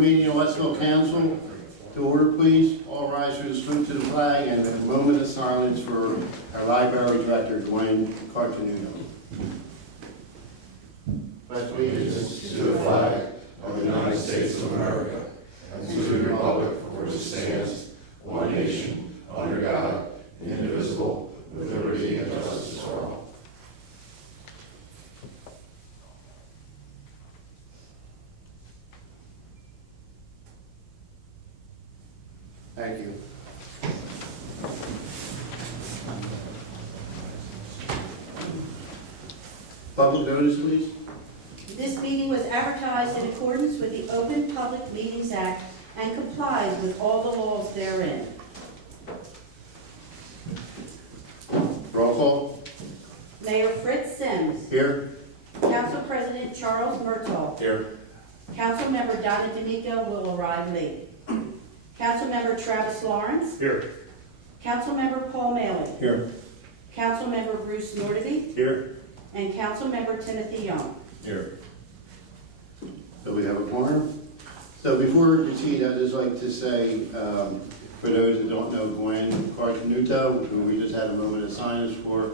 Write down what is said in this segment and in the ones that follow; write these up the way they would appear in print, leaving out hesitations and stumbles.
meeting of Westville Council. To order, please. All rise for the salute to the flag and a moment of silence for our library director, Gwen Cartenuto. Pledge allegiance To the flag of the United States of America and to the republic for which it stands, one nation, under God, indivisible, with liberty and justice for all. Thank you. Public notice, please. This meeting was advertised in accordance with the Open Public Meetings Act and complies with all the laws therein. Roll call. Mayor Fritz Sims. Here. Council President Charles Murtaugh. Here. Councilmember Donna D'Amico will arrive late. Councilmember Travis Lawrence. Here. Councilmember Paul Maley. Here. Councilmember Bruce Nordeby. Here. And Councilmember Timothy Young. Here. So we have a quorum. So before we proceed, I'd just like to say, for those that don't know Gwen Cartenuto, who we just had a moment of silence for,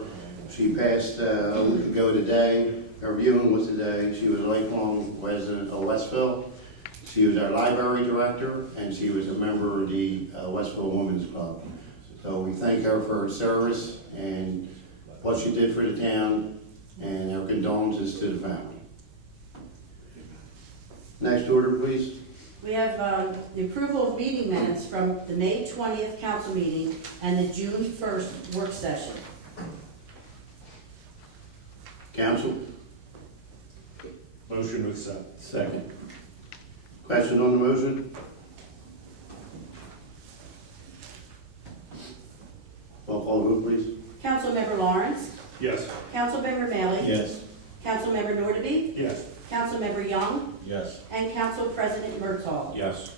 she passed a week ago today. Her viewing was today. She was a lifelong resident of Westville. She was our library director, and she was a member of the Westville Women's Club. So we thank her for her service and what she did for the town, and our condolences to the family. Next order, please. We have the approval of meeting minutes from the May 20th council meeting and the June 1st work session. Council? Motion to accept. Second. Question on the motion? Roll call vote, please. Councilmember Lawrence. Yes. Councilmember Maley. Yes. Councilmember Nordeby. Yes. Councilmember Young. Yes. And Council President Murtaugh. Yes.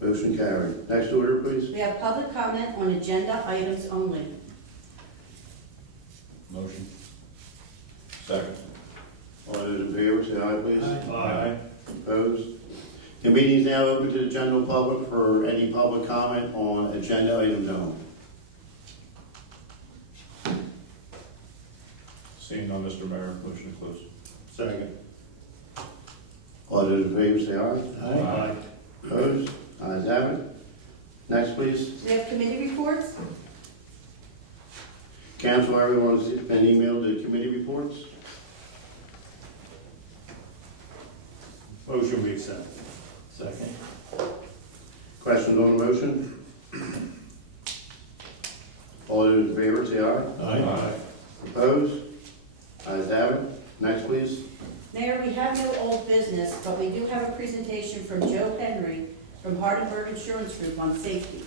Motion carried. Next order, please. We have public comment on agenda items only. Motion. Second. All those in favor, say aye, please. Aye. Opposed? The meeting is now open to the general public for any public comment on agenda items only. Seeing none, Mr. Mayor, motion to close. Second. All those in favor, say aye. Aye. Opposed? Ayes have it. Next, please. We have committee reports. Council, everyone's been emailed the committee reports. Motion we accept. Second. Questions on the motion? All those in favor, say aye. Aye. Opposed? Ayes have it. Next, please. Mayor, we have no old business, but we do have a presentation from Joe Henry from Hardenberg Insurance Group on safety.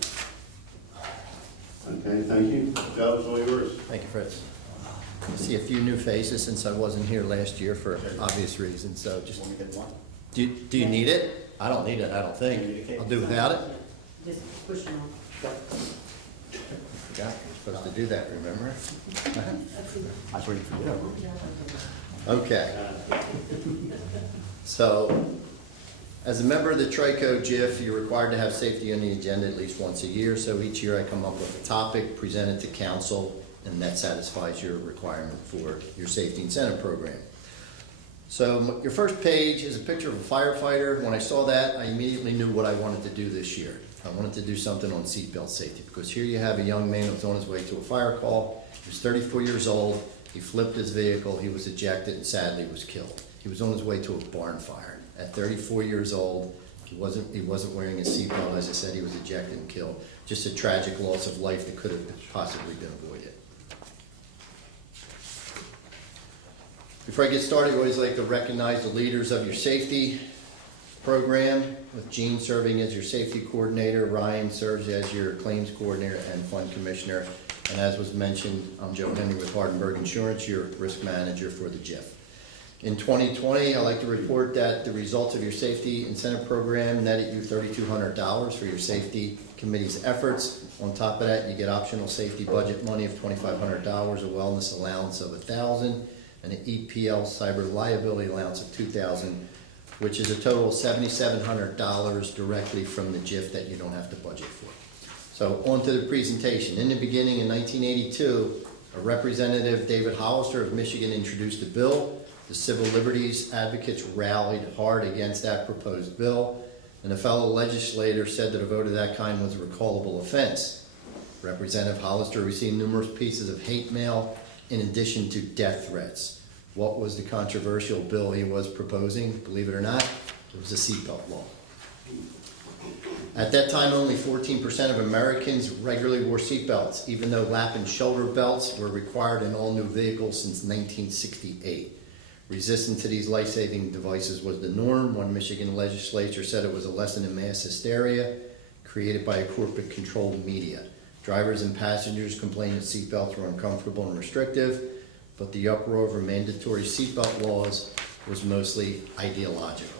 Okay, thank you. Joe, it's all yours. Thank you, Fritz. I see a few new faces since I wasn't here last year for obvious reasons, so just, do you need it? I don't need it, I don't think. I'll do without it. Just push them on. Forgot, you're supposed to do that, remember? I was waiting for you. Okay. So, as a member of the TRICO GIF, you're required to have safety on the agenda at least once a year. So each year I come up with a topic, present it to council, and that satisfies your requirement for your safety incentive program. So your first page is a picture of a firefighter. When I saw that, I immediately knew what I wanted to do this year. I wanted to do something on seatbelt safety, because here you have a young man who was on his way to a fire call. He was 34 years old. He flipped his vehicle. He was ejected and sadly was killed. He was on his way to a barn fire. At 34 years old, he wasn't wearing a seatbelt. As I said, he was ejected and killed. Just a tragic loss of life that could have possibly been avoided. Before I get started, I always like to recognize the leaders of your safety program, with Gene serving as your safety coordinator, Ryan serves as your claims coordinator and fund commissioner, and as was mentioned, I'm Joe Henry with Hardenberg Insurance, your risk manager for the GIF. In 2020, I'd like to report that the results of your safety incentive program netted you $3,200 for your safety committee's efforts. On top of that, you get optional safety budget money of $2,500, a wellness allowance of $1,000, and an EPL cyber liability allowance of $2,000 which is a total of $7,700 directly from the JIF that you don't have to budget for. So on to the presentation. In the beginning, in 1982, a Representative David Hollister of Michigan introduced a bill. The civil liberties advocates rallied hard against that proposed bill, and a fellow legislator said that a vote of that kind was a recallable offense. Representative Hollister received numerous pieces of hate mail in addition to death threats. What was the controversial bill he was proposing? Believe it or not, it was a seatbelt law. At that time, only 14% of Americans regularly wore seatbelts, even though lap and shoulder belts were required in all new vehicles since 1968. Resistance to these life-saving devices was the norm. One Michigan legislature said it was a lesson in mass hysteria created by a corporate-controlled media. Drivers and passengers complained that seatbelts were uncomfortable and restrictive, but the uproar over mandatory seatbelt laws was mostly ideological.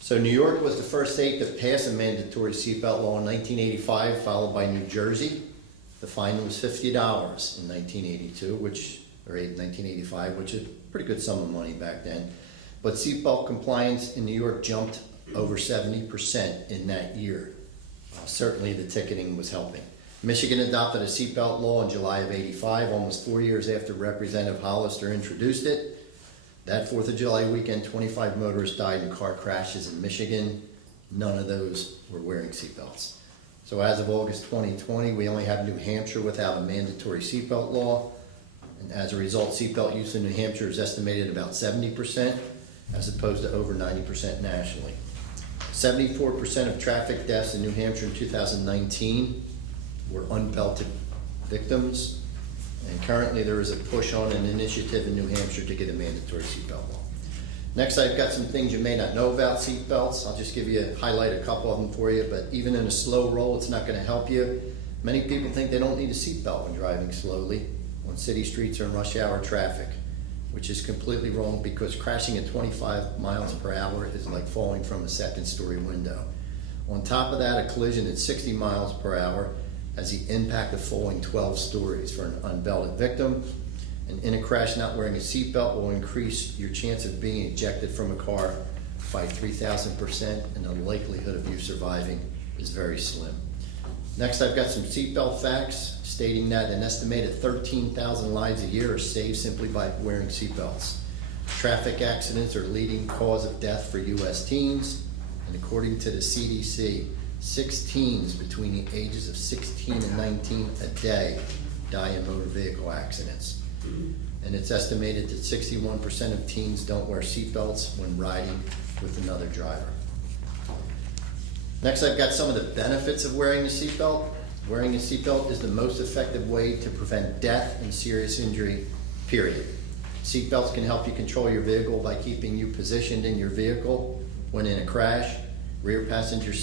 So New York was the first state to pass a mandatory seatbelt law in 1985, followed by New Jersey. The fine was $50 in 1982, 1985, which is a pretty good sum of money back then. But seatbelt compliance in New York jumped over 70% in that year. Certainly the ticketing was helping. Michigan adopted a seatbelt law in July of '85, almost 4 years after Representative Hollister introduced it. That 4th of July weekend, 25 motorists died in car crashes in Michigan. None of those were wearing seatbelts. So as of August 2020, we only have New Hampshire without a mandatory seatbelt law. And as a result, seatbelt use in New Hampshire is estimated about 70%, as opposed to over 90% nationally. 74% of traffic deaths in New Hampshire in 2019 were unbelted victims. And currently there is a push on an initiative in New Hampshire to get a mandatory seatbelt law. Next, I've got some things you may not know about seatbelts. I'll just highlight a couple of them for you, but even in a slow roll, it's not going to help you. Many people think they don't need a seatbelt when driving slowly on city streets or in rush hour traffic, which is completely wrong because crashing at 25 miles per hour is like falling from a second-story window. On top of that, a collision at 60 miles per hour has the impact of falling 12 stories for an unbelted victim. And in a crash, not wearing a seatbelt will increase your chance of being ejected from a car by 3,000%, and the likelihood of you surviving is very slim. Next, I've got some seatbelt facts stating that an estimated 13,000 lives a year are saved simply by wearing seatbelts. Traffic accidents are leading cause of death for U.S. teens, and according to the CDC, 6 teens between the ages of 16 and 19 a day die in motor vehicle accidents. And it's estimated that 61% of teens don't wear seatbelts when riding with another driver. Next, I've got some of the benefits of wearing a seatbelt. Wearing a seatbelt is the most effective way to prevent death and serious injury, period. Seatbelts can help you control your vehicle by keeping you positioned in your vehicle when in a crash. Rear passenger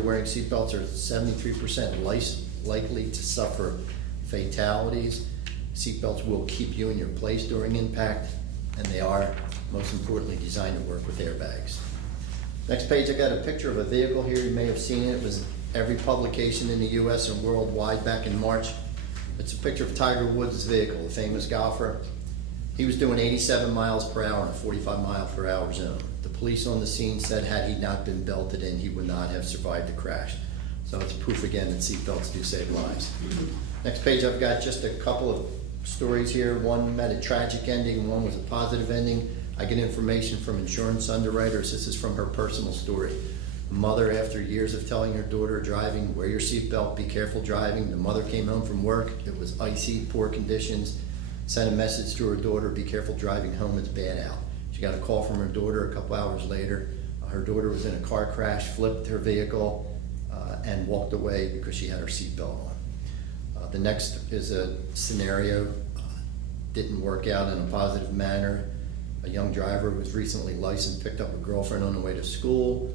wearing seatbelts are 73% less likely to suffer fatalities. Seatbelts will keep you in your place during impact, and they are, most importantly, designed to work with airbags. Next page, I got a picture of a vehicle here. You may have seen it. It was in every publication in the U.S. and worldwide back in March. It's a picture of Tiger Woods' vehicle, the famous golfer. He was doing 87 miles per hour in a 45 mile per hour zone. The police on the scene said had he not been belted in, he would not have survived the crash. So it's proof again that seatbelts do save lives. Next page, I've got just a couple of stories here. One met a tragic ending, one was a positive ending. I get information from insurance underwriters. This is from her personal story. A mother, after years of telling her daughter driving, wear your seatbelt, be careful driving. The mother came home from work. It was icy, poor conditions. Sent a message to her daughter, be careful driving home, it's bad out. She got a call from her daughter a couple hours later. Her daughter was in a car crash, flipped her vehicle, and walked away because she had her seatbelt on. The next is a scenario, didn't work out in a positive manner. A young driver was recently licensed, picked up a girlfriend on the way to school.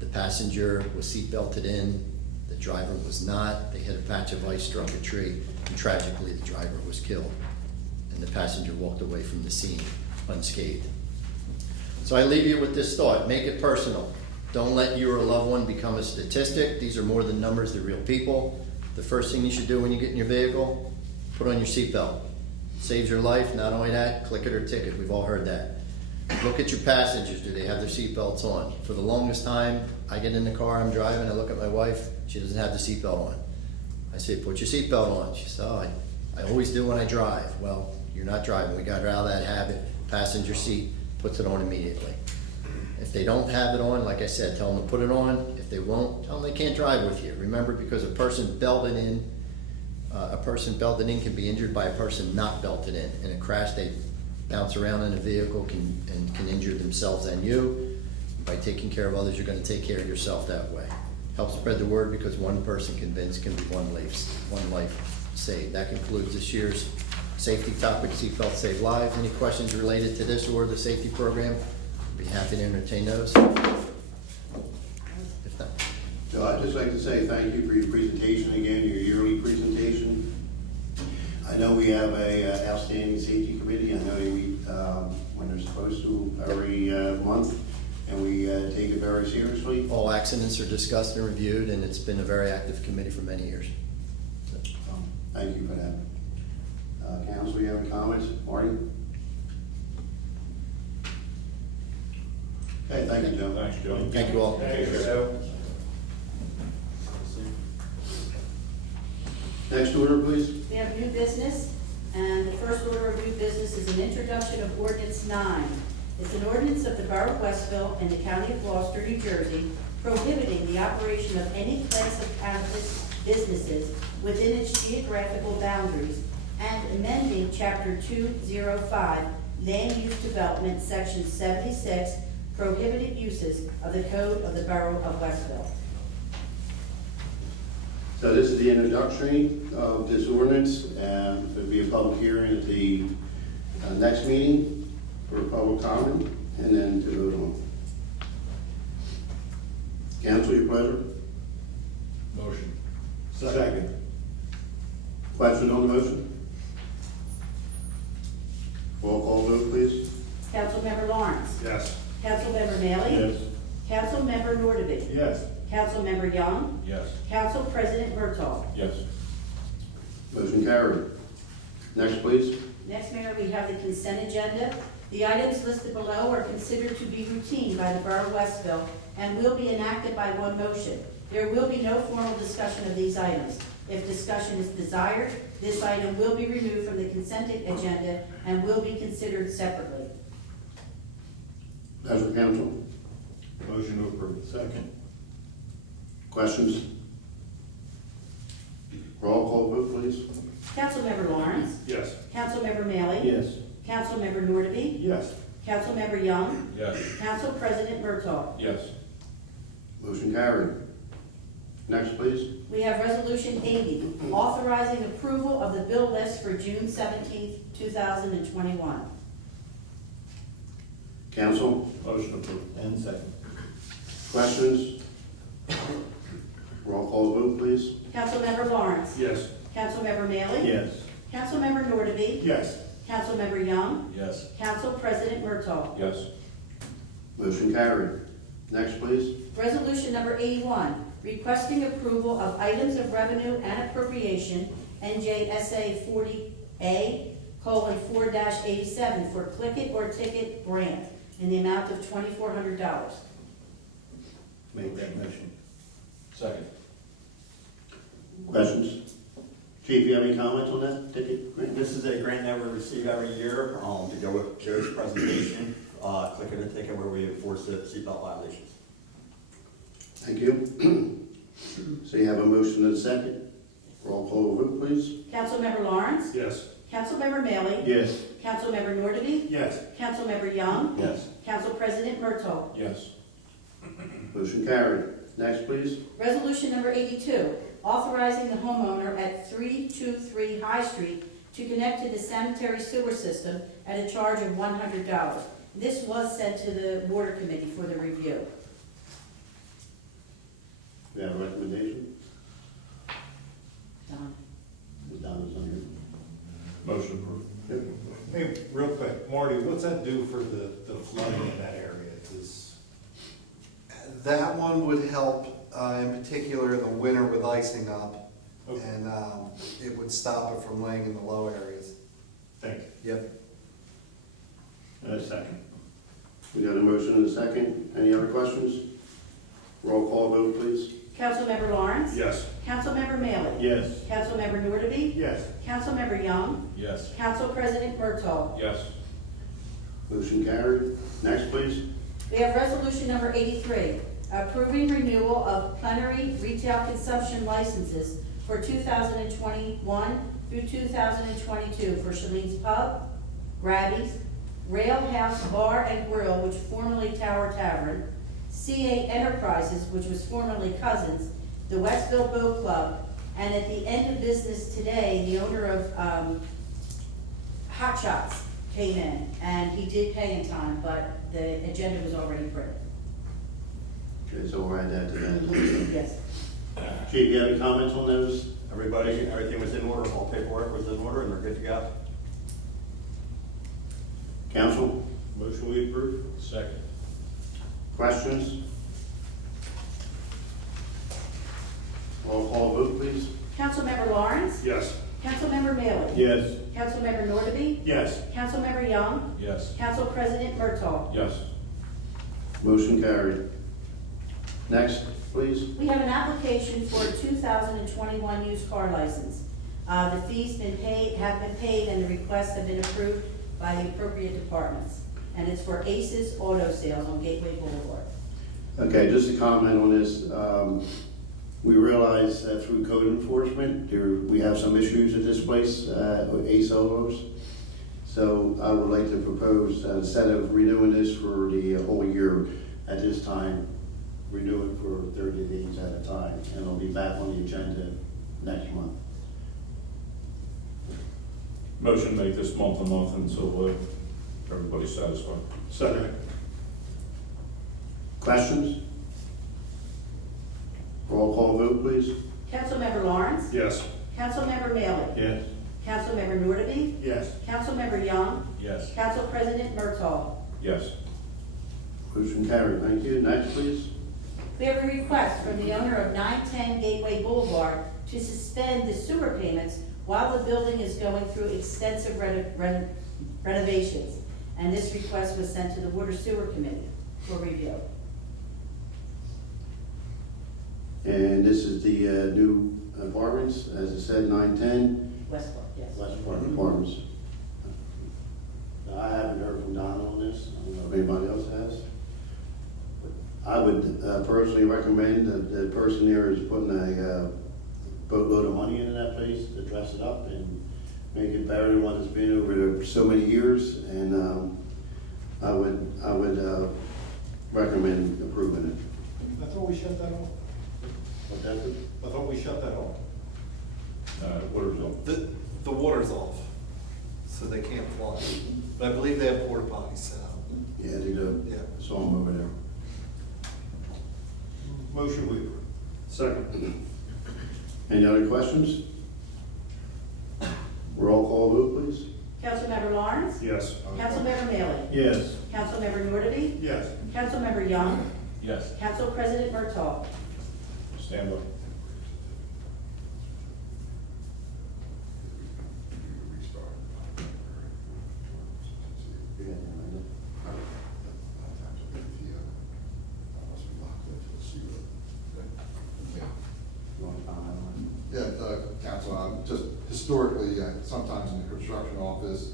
The passenger was seatbelted in, the driver was not. They hit a patch of ice, struck a tree, and tragically the driver was killed. And the passenger walked away from the scene unscathed. So I leave you with this thought, make it personal. Don't let you or a loved one become a statistic. These are more than numbers, they're real people. The first thing you should do when you get in your vehicle, put on your seatbelt. Saves your life, not only that, click it or ticket, we've all heard that. Look at your passengers, do they have their seatbelts on? For the longest time, I get in the car, I'm driving, I look at my wife, she doesn't have the seatbelt on. I say, put your seatbelt on. She said, oh, I always do when I drive. Well, you're not driving, we got her out of that habit. Passenger seat, puts it on immediately. If they don't have it on, like I said, tell them to put it on. If they won't, tell them they can't drive with you. Remember, because a person belted in can be injured by a person not belted in. In a crash, they bounce around in a vehicle and can injure themselves and you. By taking care of others, you're gonna take care of yourself that way. Help spread the word, because one person convinced can be one life saved. That concludes this year's safety topic, seatbelts save lives. Any questions related to this or the safety program? Be happy to entertain those. If not, So I'd just like to say thank you for your presentation again, your yearly presentation. I know we have a outstanding safety committee. I know they meet when they're supposed to every month, and we take it very seriously. all accidents are discussed and reviewed, and it's been a very active committee for many years. Thank you for that. Council, you have any comments? Marty? Okay, thank you, Joe. Thanks, Joe. Thank you all. Next order, please. We have new business, and the first order of new business is an introduction of ordinance 9. It's an ordinance of the Borough of Westville and the County of Gloucester, New Jersey, prohibiting the operation of any class of cannabis businesses within its geographical boundaries, and amending Chapter 205, Land Use Development, Section 76, Prohibited Uses of the Code of the Borough of Westville. So this is the introduction of this ordinance, and there'll be a public hearing at the next meeting for a public comment, and then to vote on. Council, your pleasure. Motion. Second. Questions on the motion? Roll call vote, please. Councilmember Lawrence. Yes. Councilmember Maley. Yes. Councilmember Nordeby. Yes. Councilmember Young. Yes. Council President Murtaugh. Yes. Motion carried. Next, please. Next, Mayor, we have the consent agenda. The items listed below are considered to be routine by the Borough of Westville and will be enacted by one motion. There will be no formal discussion of these items. If discussion is desired, this item will be removed from the consent agenda and will be considered separately. Pleasure, council. Motion to approve. Second. Questions? Roll call vote, please. Councilmember Lawrence. Yes. Councilmember Maley. Yes. Councilmember Nordeby. Yes. Councilmember Young. Yes. Council President Murtaugh. Yes. Motion carried. Next, please. We have Resolution 80, authorizing approval of the bill list for June 17, 2021. Council, Motion approved. And second. questions? Roll call vote, please. Councilmember Lawrence. Yes. Councilmember Maley. Yes. Councilmember Nordeby. Yes. Councilmember Young. Yes. Council President Murtaugh. Yes. Motion carried. Next, please. Resolution number 81, requesting approval of items of revenue and appropriation, NJSA 40A:4-87 for Click It or Ticket grant in the amount of $2,400. Make that motion. Second. Questions? Chief, you have any comments on that ticket grant? This is a grant that we receive every year to go with Joe's presentation, Click It or Ticket, where we enforce the seatbelt violations. Thank you. So you have a motion and a second. Roll call vote, please. Councilmember Lawrence. Yes. Councilmember Maley. Yes. Councilmember Nordeby. Yes. Councilmember Young. Yes. Council President Murtaugh. Yes. Motion carried. Next, please. Resolution number 82, authorizing the homeowner at 323 High Street to connect to the sanitary sewer system at a charge of $100. This was sent to the Water Committee for the review. We have a recommendation. Don. Ms. Donna's on Motion approved. here. Hey, real quick, Marty, what's that do for the flooding in that area? Does- That one would help, in particular in the winter with icing up, Okay. and it would stop it from laying in the low areas. Thank you. Yep. A second. We got a motion and a second. Any other questions? Roll call vote, please. Councilmember Lawrence? Yes. Councilmember Maley? Yes. Councilmember Nordeby? Yes. Councilmember Young? Yes. Council President Murtaugh? Yes. Motion carried. Next, please. We have resolution number 83, approving renewal of plenary retail consumption licenses for 2021 through 2022 for Shalene's Pub, Grabby's, Rail House Bar and Grill, which formerly Tower Tavern, CA Enterprises, which was formerly Cousins, the Westville Boat Club, and at the end of business today, the owner of Hot Shots came in, and he did pay in time, but the agenda was already printed. Okay, so we'll add that to that. Yes. Chief, you have any comments on those? Everything was in order, all paperwork was in order, and they're good to go. Council, Motion we approve. Second. questions? Roll call vote, please. Councilmember Lawrence? Yes. Councilmember Maley? Yes. Councilmember Nordeby? Yes. Councilmember Young? Yes. Council President Murtaugh? Yes. Motion carried. Next, please. We have an application for a 2021 used car license. The fees have been paid, and the requests have been approved by the appropriate departments. And it's for Aces Auto Sales on Gateway Boulevard. Okay, just a comment on this. We realize that through code enforcement, we have some issues at this place, with Ace Autos. So I would like to propose, instead of renewing this for the whole year, at this time, renew it for 30 days at a time, and it'll be back on the agenda next month. Motion to make this month a month until everybody's satisfied. Second. Questions? Roll call vote, please. Councilmember Lawrence? Yes. Councilmember Maley? Yes. Councilmember Nordeby? Yes. Councilmember Young? Yes. Council President Murtaugh? Yes. Motion carried. Thank you. Next, please. We have a request from the owner of 910 Gateway Boulevard to suspend the sewer payments while the building is going through extensive renovations. And this request was sent to the Water Sewer Committee for review. And this is the new apartments, as I said, 910 Westport, yes. West Park Apartments. I haven't heard from Donna on this. I don't know if anybody else has. I would personally recommend that the person there is putting a boatload of money into that place to dress it up and make it better than what it's been over there for so many years. And I would recommend approving it. I thought we shut that off. What that is? I thought we shut that off. Water's on. The water's off, so they can't fly. But I believe they have porta potties set up. Yeah, they do. Yeah. Saw them over there. Motion we approve. Second. Any other questions? Roll call vote, please. Councilmember Lawrence? Yes. Councilmember Maley? Yes. Councilmember Nordeby? Yes. Councilmember Young? Yes. Council President Murtaugh? Stand by. Yeah, Council, just historically, sometimes in the construction office,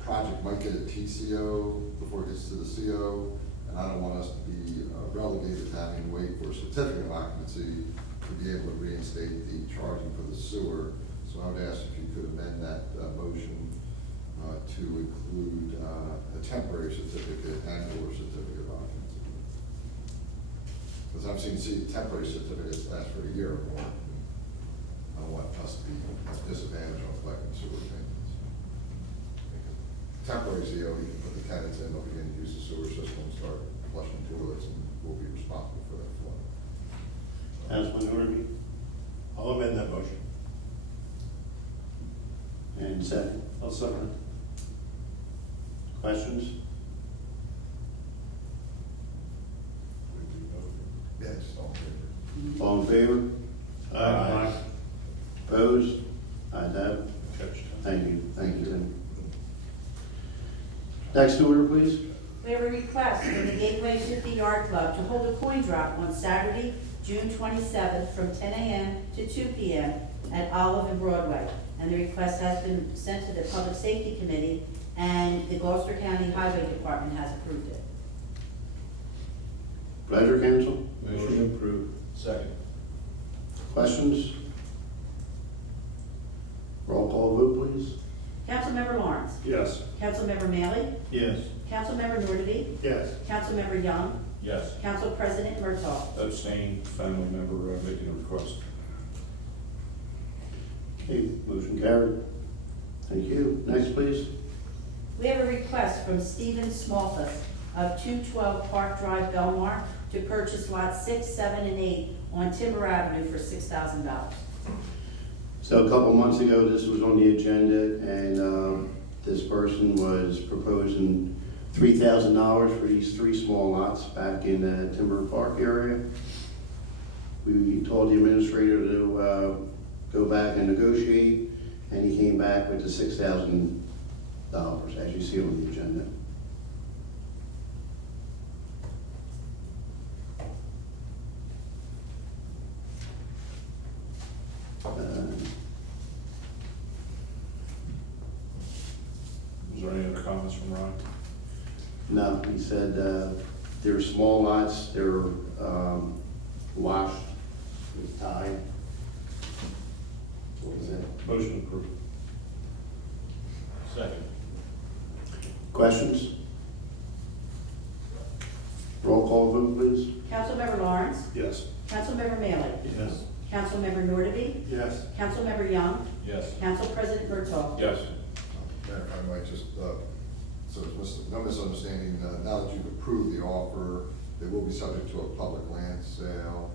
a project might get a TCO before it gets to the CO, and I don't want us to be relegated to having to wait for a certificate of occupancy to be able to reinstate the charging for the sewer. So I would ask if you could amend that motion to include a temporary certificate and/or certificate of occupancy. Because I've seen temporary certificates last for a year or more. I don't want us to be at a disadvantage on collecting sewer payments. Temporary CO, you can put the tenants in, they'll begin to use the sewer system, start flushing toilets, and we'll be responsible for that flow. Councilman Nordby, I'll amend that motion. and second. I'll second. Questions? Yeah, just all in favor. All in favor? Aye. Opposed? Ayes have it. Catch. Thank you, Tim. Next order, please. We have a request from the Gateway 50 Yard Club to hold a coin drop on Saturday, June 27th from 10 a.m. to 2 p.m. at Olive and Broadway. And the request has been sent to the Public Safety Committee, and the Gloucester County Highway Department has approved it. Pleasure, council? Motion approved. Second. Questions? Roll call vote, please. Councilmember Lawrence. Yes. Councilmember Maley. Yes. Councilmember Nordby. Yes. Councilmember Young. Yes. Council President Murtaugh. Abstain, family member making a request. Okay, motion carried. Thank you. Next, please. We have a request from Stephen Smallfuss of 212 Park Drive, Belmar, to purchase lots 6, 7, and 8 on Timber Avenue for $6,000. So a couple months ago, this was on the agenda, and this person was proposing $3,000 for these 3 small lots back in the Timber Park area. We told the administrator to go back and negotiate, and he came back with the $6,000, as you see on the agenda. Is there any other comments from Ron? No, he said they're small lots, they're washed with tide. What was that? Motion approved. Second. Questions? Roll call vote, please. Councilmember Lawrence. Yes. Councilmember Maley. Yes. Councilmember Nordby. Yes. Councilmember Young. Yes. Council President Murtaugh. Yes. Mayor, if I might just, so there's no misunderstanding, now that you've approved the offer, they will be subject to a public land sale,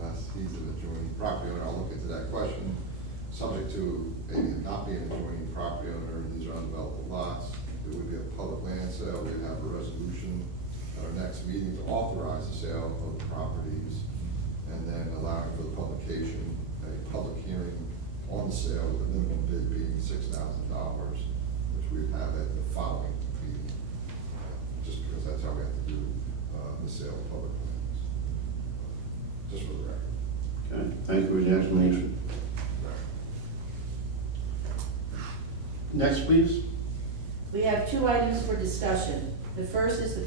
unless he's an adjoining property owner. I'll look into that question. Subject to not being an adjoining property owner, and these are undeveloped lots, there would be a public land sale. We'd have a resolution at our next meeting to authorize the sale of the properties, and then allowing for the publication, a public hearing on the sale with a minimum bid being $6,000, which we'd have at the following meeting, just because that's how we have to do the sale of public lands. Just for the record. Okay, thank you for the explanation. Next, please. We have 2 items for discussion. The first is the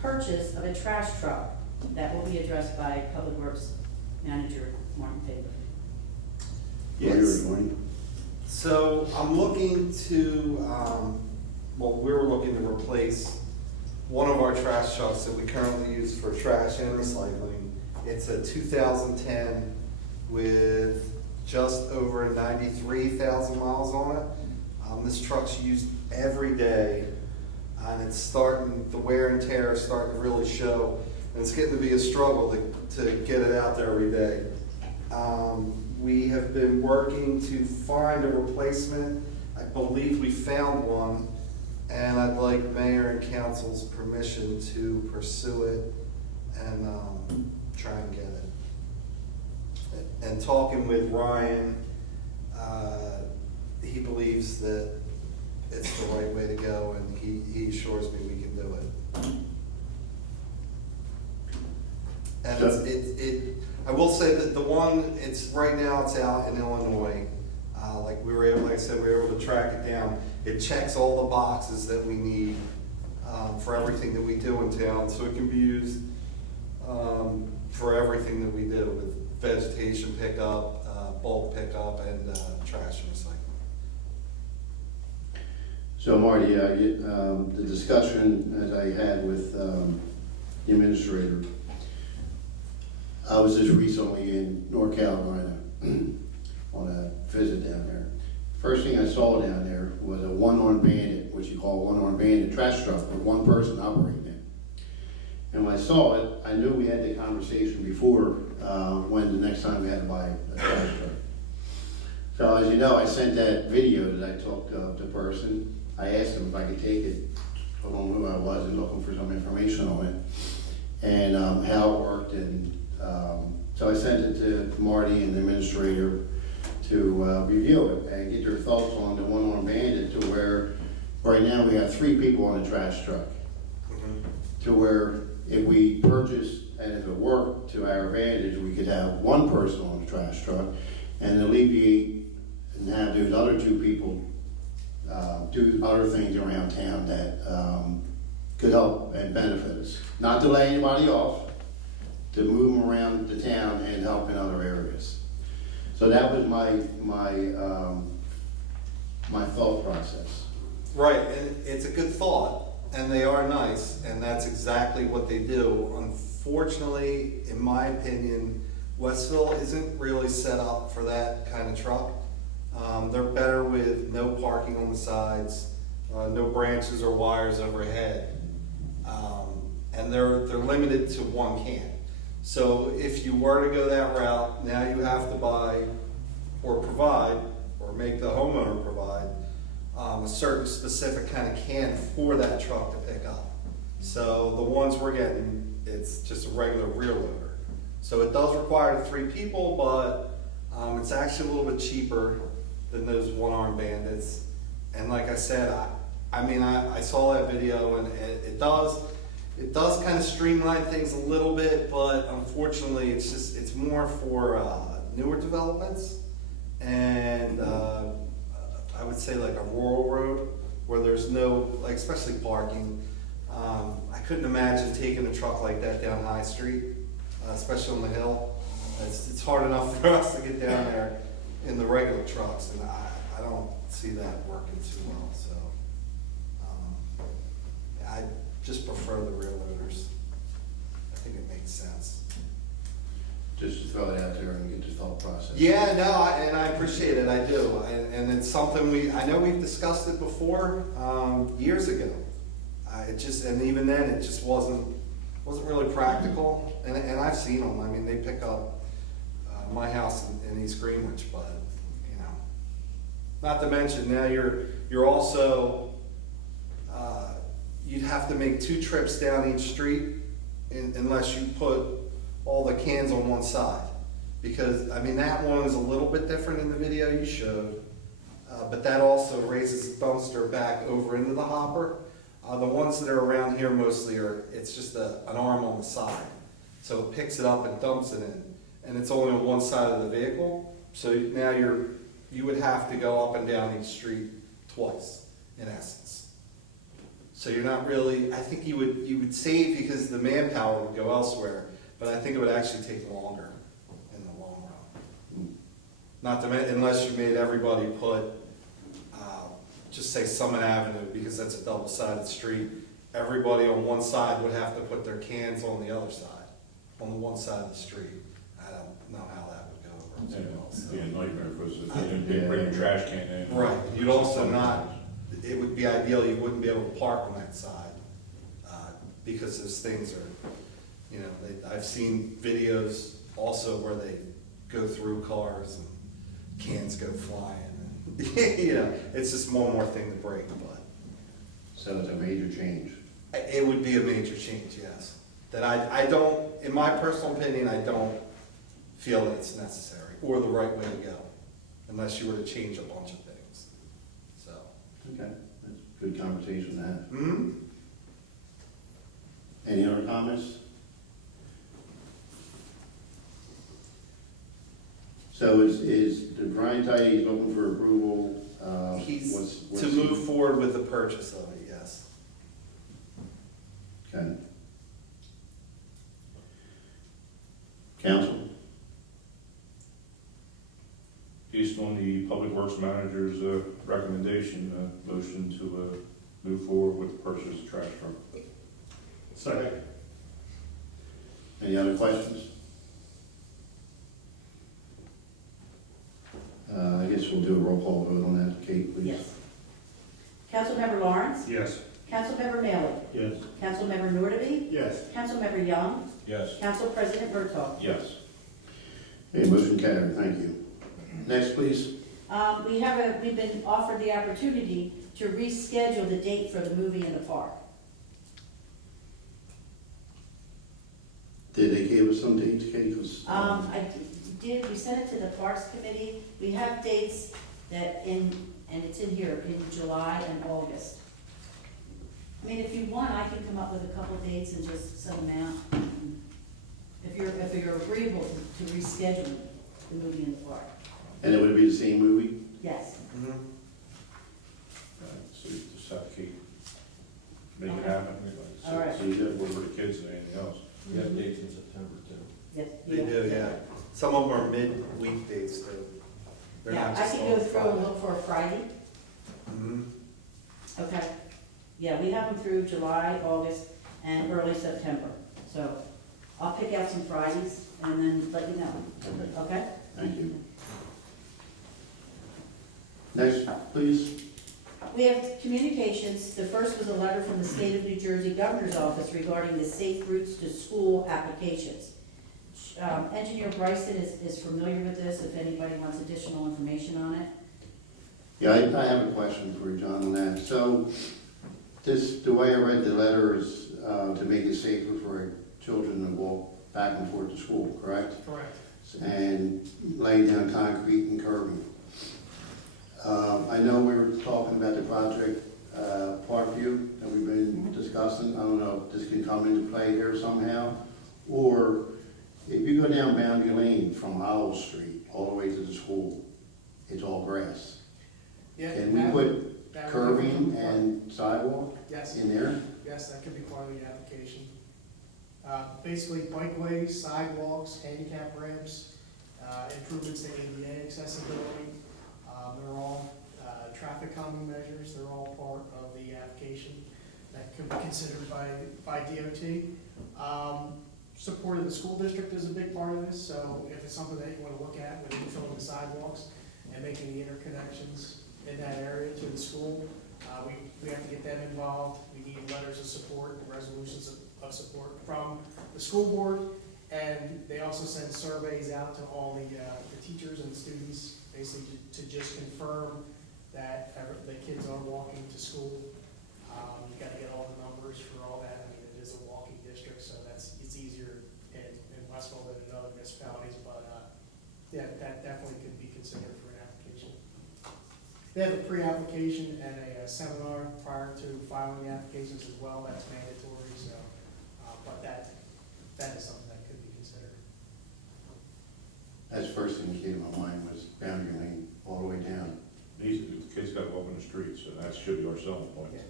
purchase of a trash truck that will be addressed by Public Works Manager Martin Faber. Yes. Morning. So I'm looking to, well, we were looking to replace one of our trash trucks that we currently use for trash and recycling. It's a 2010 with just over 93,000 miles on it. This truck's used every day, and it's starting, the wear and tear is starting to really show, and it's getting to be a struggle to get it out there every day. We have been working to find a replacement. I believe we found one, and I'd like mayor and council's permission to pursue it and try and get it. And talking with Ryan, he believes that it's the right way to go, and he assures me we can do it. And I will say that the one, right now it's out in Illinois. Like I said, we were able to track it down. It checks all the boxes that we need for everything that we do in town, so it can be used for everything that we do with vegetation pickup, bulk pickup, and trash and recycling. So Marty, the discussion as I had with the administrator, I was just recently in North Carolina on a visit down there. First thing I saw down there was a one-armed bandit, what you call a one-armed bandit trash truck with one person operating it. And when I saw it, I knew we had the conversation before when the next time we had to buy a trash truck. So as you know, I sent that video that I took of the person. I asked him if I could take it, told him who I was and looking for some information on it and how it worked. And so I sent it to Marty and the administrator to review it and get their thoughts on the one-armed bandit, to where right now we have 3 people on the trash truck. to where if we purchase and if it worked to our advantage, we could have one person on the trash truck and alleviate and have those other two people do other things around town that could help and benefit us. Not to lay anybody off, to move them around the town and help in other areas. So that was my thought process. Right, and it's a good thought, and they are nice, and that's exactly what they do. Unfortunately, in my opinion, Westville isn't really set up for that kind of truck. They're better with no parking on the sides, no branches or wires overhead. And they're limited to one can. So if you were to go that route, now you have to buy or provide, or make the homeowner provide, a certain specific kind of can for that truck to pick up. So the ones we're getting, it's just a regular rear loader. So it does require 3 people, but it's actually a little bit cheaper than those one-armed bandits. And like I said, I saw that video, and it does kind of streamline things a little bit, but unfortunately it's more for newer developments, and I would say like a rural road where there's no, like, especially parking. I couldn't imagine taking a truck like that down High Street, especially on the hill. It's hard enough for us to get down there in the regular trucks, and I don't see that working too well, so. I just prefer the rear loaders. I think it makes sense. Just to throw it out there and get the thought process. Yeah, no, and I appreciate it, I do. And it's something I know we've discussed it before, years ago. And even then, it just wasn't really practical. And I've seen them, I mean, they pick up my house in East Greenwich, but, you know. Not to mention, now you're also, you'd have to make 2 trips down each street unless you put all the cans on one side. Because, I mean, that one is a little bit different in the video you showed, but that also raises the dumpster back over into the hopper. The ones that are around here mostly it's just an arm on the side. So it picks it up and dumps it in, and it's only on one side of the vehicle. So now you would have to go up and down each street twice, in essence. So you're not really, I think you would save because the manpower would go elsewhere, but I think it would actually take longer in the long run. Not to mention, unless you made everybody put, just say Summit Avenue, because that's a double-sided street. Everybody on one side would have to put their cans on the other side, on the one side of the street. I don't know how that would go over too well. It'd be a nightmare, because if they didn't bring a trash can in. Right, you'd also not, it would be ideal, you wouldn't be able to park on that side, because those things are, you know, I've seen videos also where they go through cars and cans go flying, and, you know, it's just one more thing to break, but. So it's a major change. It would be a major change, yes. That I don't, in my personal opinion, I don't feel that it's necessary or the right way to go, unless you were to change a bunch of things, so. Okay, that's a good conversation to have. Mm-hmm. Any other comments? So is the Brian Tidy looking for approval? He's what's to he- move forward with the purchase of it, yes. Okay. Council? Based on the Public Works Manager's recommendation, motion to move forward with the purchase of the trash truck. Second. Any other questions? I guess we'll do a roll call vote on that. Kate, please. Yes. Councilmember Lawrence? Yes. Councilmember Maley? Yes. Councilmember Nordeby? Yes. Councilmember Young? Yes. Council President Berthold? Yes. Okay, motion carried, thank you. Next, please. We've been offered the opportunity to reschedule the date for the movie in the park. Did they give us some dates, Kate? I did, we sent it to the Parks Committee. We have dates and it's in here, in July and August. I mean, if you want, I can come up with a couple dates and just send them out. If you're agreeable to reschedule the movie in the park. And it would be the same movie? Yes. Mhm. So you just have to keep, make it happen. All right. So you get more for the kids than anything else. You have dates in September too. Yes. They do, yeah. Some of them are mid-week dates, though. They're Yeah, not I just can all go through and Friday. look for a Friday. Mhm. Okay. Yeah, we have them through July, August, and early September. So I'll pick out some Fridays and then let you know. Okay, Okay? thank you. Next, please. We have communications. The first was a letter from the State of New Jersey Governor's Office regarding the Safe Routes to School applications. Engineer Bryson is familiar with this, if anybody wants additional information on it. Yeah, I have a question for you, John, on that. So, the way I read the letter is to make it safer for children to walk back and forth to school, correct? Correct. And laying down concrete and curbing. I know we were talking about the project, Parkview, that we've been discussing. I don't know if this can come into play here somehow. Or if you go down Boundary Lane from Howell Street all the way to the school, it's all grass. Yeah, Can we that- put that would curbing be- and sidewalk Yes, in there? yes, that could be part of the application. Basically bikeways, sidewalks, handicap ramps, improvements to ADA accessibility. They're all traffic calming measures, they're all part of the application that could be considered by DOT. Support of the school district is a big part of this, so if it's something that you want to look at with infilling the sidewalks and making the interconnections in that area to the school, we have to get them involved. We need letters of support and resolutions of support from the school board. And they also send surveys out to all the teachers and students, basically to just confirm that the kids are walking to school. You gotta get all the numbers for all that. I mean, it is a walking district, so it's easier in Westville than in other municipalities, but, yeah, that definitely could be considered for an application. They have a pre-application and a seminar prior to filing the applications as well. That's mandatory, so, but that is something that could be considered. That's the first thing that came to my mind was Boundary Lane all the way down. These, the kids got to walk in the streets, so that should be our selling point. Yeah.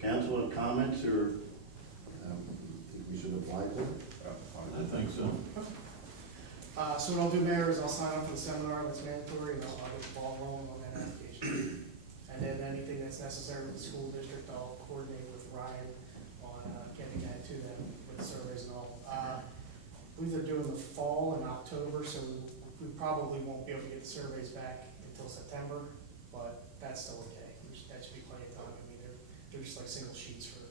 Council, have comments or think we should apply for it? I think so. So what I'll do, Mayor, is I'll sign up for the seminar that's mandatory, and I'll get the ball rolling on that application. And then anything that's necessary with the school district, I'll coordinate with Ryan on getting that to them with surveys and all. I believe they're doing the fall in October, so we probably won't be able to get the surveys back until September, but that's still okay. That should be plenty of time. I mean, they're just like single sheets for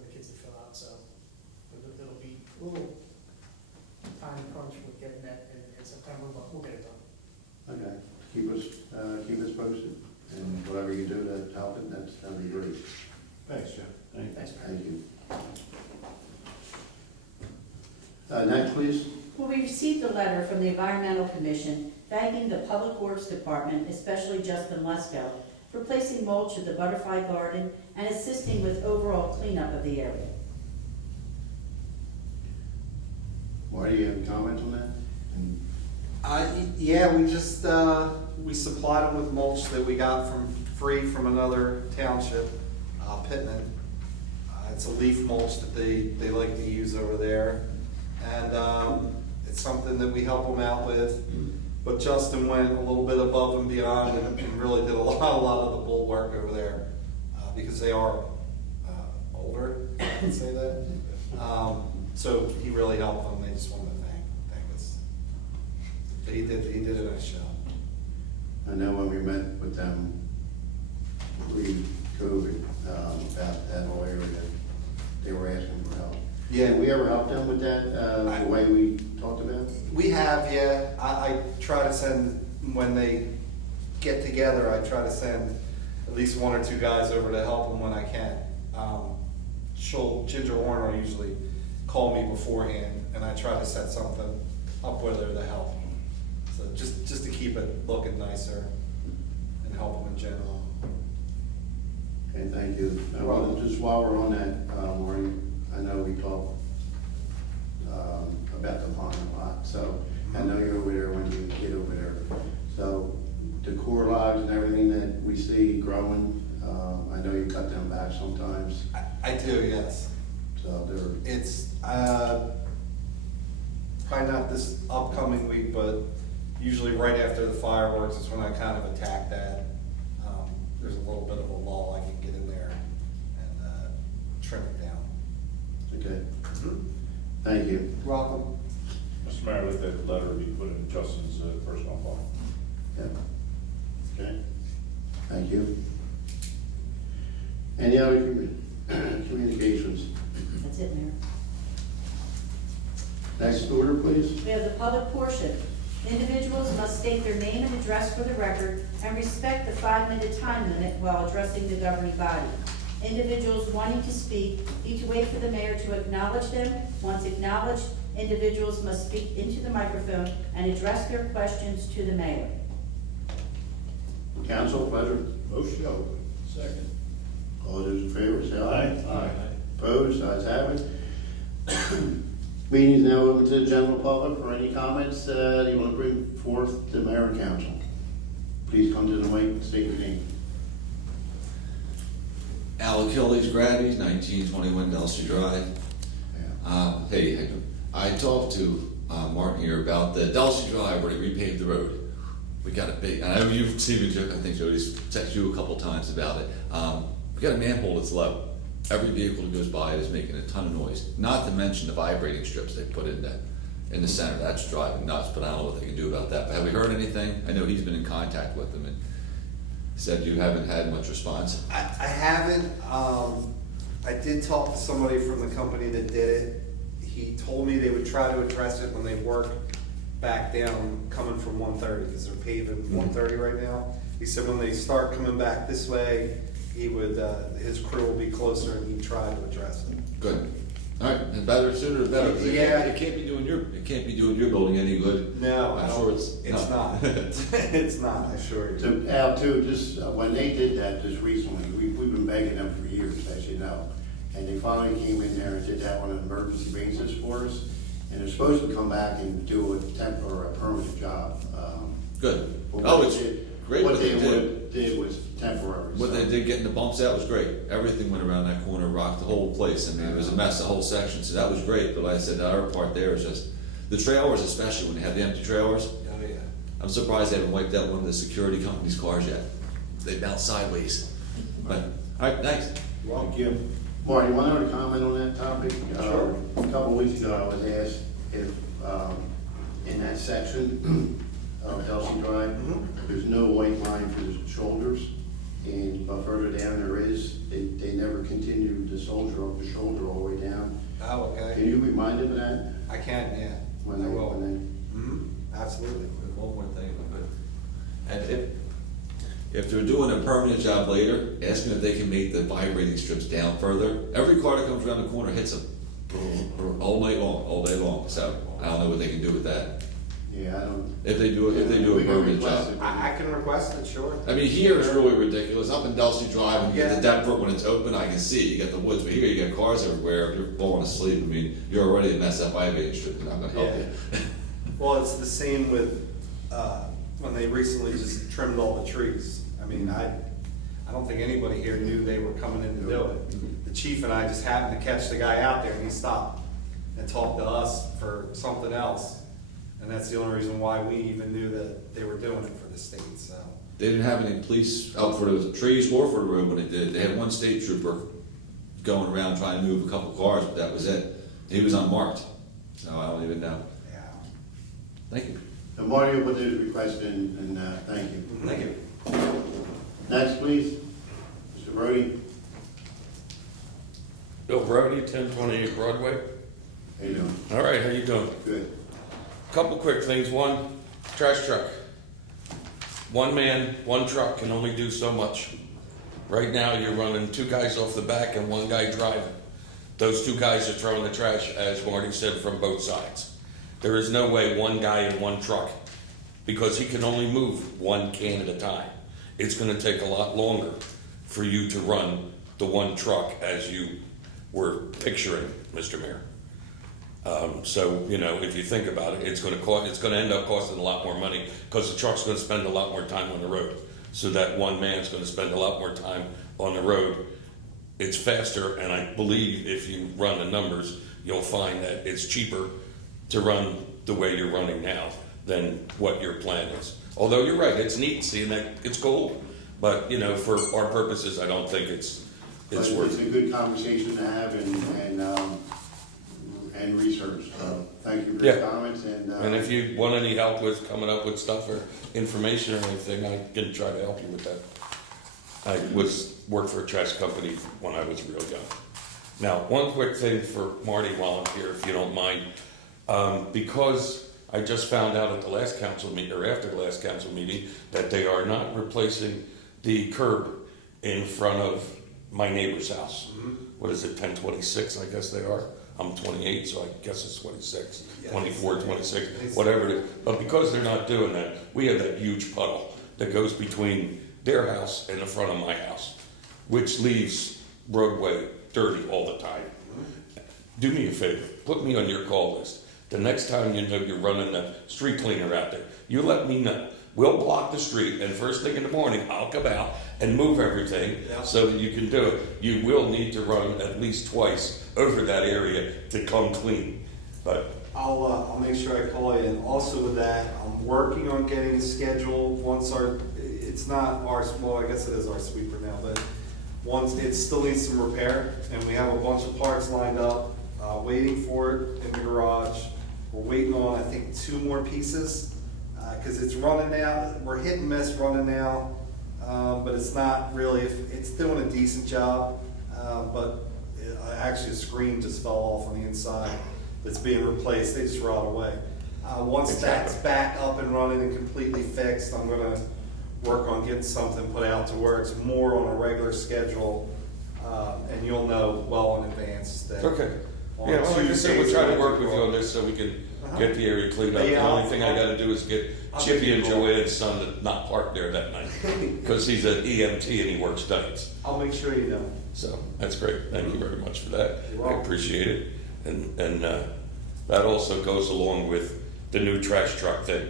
the kids to fill out, so it'll be a little time crunch with getting that in September, but we'll get it done. Okay, keep us posted, and whatever you do to help it, that'd be great. Thanks, Jeff. Thanks, Mayor. Thank you. Next, please. Well, we received a letter from the Environmental Commission thanking the Public Works Department, especially Justin Lesko, for placing mulch at the butterfly garden and assisting with overall cleanup of the area. Marty, you have a comment on that? Yeah, we just, we supplied them with mulch that we got free from another township, Pittman. It's a leaf mulch that they like to use over there. And, it's something that we help them out with. But Justin went a little bit above and beyond and really did a lot of the bull work over there, because they are, older, I can say that. So he really helped them. They just wanted to thank us. He did a nice job. I know when we met with them pre-COVID, about that whole area, they were asking for help. Yeah. Did we ever help them with that, the way we talked about? We have, yeah. I try to send, when they get together, I try to send at least one or two guys over to help them when I can. Ginger Warner will usually call me beforehand, and I try to set something up with her to help. So just to keep it looking nicer and help them in general. Okay, thank you. Just while we're on that, Marty, I know we talked about the pond a lot, so I know you're over there when you get over there. So the core logs and everything that we see growing, I know you cut them back sometimes, I do, yes. so they're, It's, probably not this upcoming week, but usually right after the fireworks is when I kind of attack that. There's a little bit of a lull, I can get in there and, trim it down. okay. Thank you. You're welcome. Mr. Mayor, let that letter be put in Justin's personal file. Yeah. Okay, thank you. Any other communications? That's it, Mayor. Next order, please. We have the public portion. Individuals must state their name and address for the record and respect the 5-minute time limit while addressing the governing body. Individuals wanting to speak need to wait for the mayor to acknowledge them. Once acknowledged, individuals must speak into the microphone and address their questions to the mayor. Council, pleasure. Motion to open. Second. All those in favor, say aye. Aye. Opposed, ayes have it. Meeting is now open to the general public for any comments that you want to bring forth to mayor and council. Please come to the mic and state your name. Al Achilles Grabby, 1921 Delsey Drive. Hey, I talked to Martin here about the Delsey Drive where they repaved the road. We got a big, I know you've seen me, I think Jody's texted you a couple times about it. We got a manhole that's low. Every vehicle that goes by is making a ton of noise. Not to mention the vibrating strips they put in the center. That's driving nuts, but I don't know what they can do about that. But have we heard anything? I know he's been in contact with them and said you haven't had much response. I haven't, I did talk to somebody from the company that did it. He told me they would try to address it when they work back down, coming from 130, because they're paving 130 right now. He said when they start coming back this way, he would, his crew will be closer and he'd try to address it. Good. All right, and better, sooner the better. 'Cause it can't be doing your building any good. No, I'm sure it's not. It's not, I assure you. So Al, too, just when they did that just recently, we've been begging them for years, as you know. And they finally came in there and did that on an emergency basis for us. And they're supposed to come back and do a temp or a permanent job. Good. But Oh, what it's they did- great What they did. did was temporary. What so. they did getting the bumps out was great. Everything went around that corner, rocked the whole place. I mean, it was a mess, the whole section, so that was great. But like I said, the other part there is just, the trailers especially, when they have the empty trailers, Oh, yeah. I'm surprised they haven't wiped out one of the security company's cars yet. They bounced sideways. But, all right, thanks. Thank you. Marty, one other comment on that topic. Sure. A couple of weeks ago, I was asked if, in that section of Delsey Drive, there's no white line for the shoulders, and but further down there is. They never continued the shoulder up the shoulder all the way down. Oh, Can okay. you remind them of that? I can, yeah. When they, I will. when Absolutely. One more thing, if I could. And if they're doing a permanent job later, ask them if they can make the vibrating strips down further. Every car that comes around the corner hits them all night long, all day long. So I don't know what they can do with that. they, yeah, I don't. If they do a We can permanent request job. it. I can request it, sure. I mean, here it's really ridiculous. Up in Delsey Drive, and you get Yeah. the Denver when it's open, I can see. You get the woods, but here you get cars everywhere. If you're falling asleep, I mean, you're already a mess. That vibrating strip is not going to help you. Well, it's the same with, when they recently just trimmed all the trees. I mean, I don't think anybody here knew they were coming in to do it. The chief and I just happened to catch the guy out there and he stopped and talked to us for something else. And that's the only reason why we even knew that they were doing it for the state, so. They didn't have any police out for the trees or for the road when they did. They had one state trooper going around trying to move a couple cars, but that was it. He was unmarked, so I don't even know. Yeah. Thank you. And Marty will put those requests in, and thank you. Thank you. Next, please. Mr. Brody. Bill Brody, 1028 Broadway. How you doing? All right, how you doing? Good. Couple quick things. One, trash truck. One man, one truck can only do so much. Right now, you're running 2 guys off the back and 1 guy driving. Those 2 guys are throwing the trash, as Marty said, from both sides. There is no way 1 guy in 1 truck, because he can only move 1 can at a time. It's going to take a lot longer for you to run the one truck as you were picturing, Mr. Mayor. So, you know, if you think about it, it's gonna end up costing a lot more money, because the truck's gonna spend a lot more time on the road. So that one man's gonna spend a lot more time on the road. It's faster, and I believe if you run the numbers, you'll find that it's cheaper to run the way you're running now than what your plan is. Although you're right, it's neat seeing that it's cool, but, you know, for our purposes, I don't think it's But it's worth a it. good conversation to have and research. So thank you for Yeah. your comments and. And if you want any help with coming up with stuff or information or anything, I can try to help you with that. I worked for a trash company when I was real young. Now, one quick thing for Marty while I'm here, if you don't mind. Because I just found out at the last council meeting, or after the last council meeting, that they are not replacing the curb in front of my neighbor's house. What is it, 1026, I guess they are? I'm 28, so I guess it's 26, 24, 26, whatever it is. But because they're not doing that, we have that huge puddle that goes between their house and the front of my house, which leaves roadway dirty all the time. Do me a favor, put me on your call list. The next time you know you're running the street cleaner out there, you let me know. We'll block the street, and first thing in the morning, I'll come out and move everything so that you can do it. You will need to run at least twice over that area to come clean. But I'll make sure I call you, and also with that, I'm working on getting a schedule once it's not our, well, I guess it is our sweeper now, but once, it still needs some repair, and we have a bunch of parts lined up, waiting for it in the garage. We're waiting on, I think, 2 more pieces, because it's running now, we're hit and miss running now, but it's not really, it's doing a decent job, but actually a screen just fell off on the inside that's being replaced, they just rot away. Once that's back up and running and completely fixed, I'm gonna work on getting something put out to where it's more on a regular schedule, and you'll know well in advance that. okay. on Yeah, well, like I said, we'll Tuesdays try to when work with you on we're- this so we can Uh-huh. get the area cleaned up. But The yeah, only thing I gotta do is get I'll Chippy give and you a call. Joanne's son to not park there that night, because he's an EMT and he works nights. I'll make sure you know. So, that's great, thank you very much for that. You're I welcome. appreciate it. And that also goes along with the new trash truck, that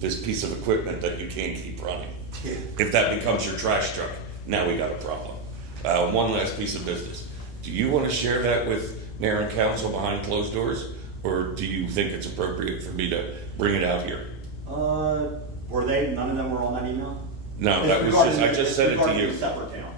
this piece of equipment that you can't keep running. Yeah. If that becomes your trash truck, now we got a problem. One last piece of business. Do you want to share that with mayor and council behind closed doors? Or do you think it's appropriate for me to bring it out here? None of them were on that email? No, that was just, I just sent it to Regarding you. a separate account.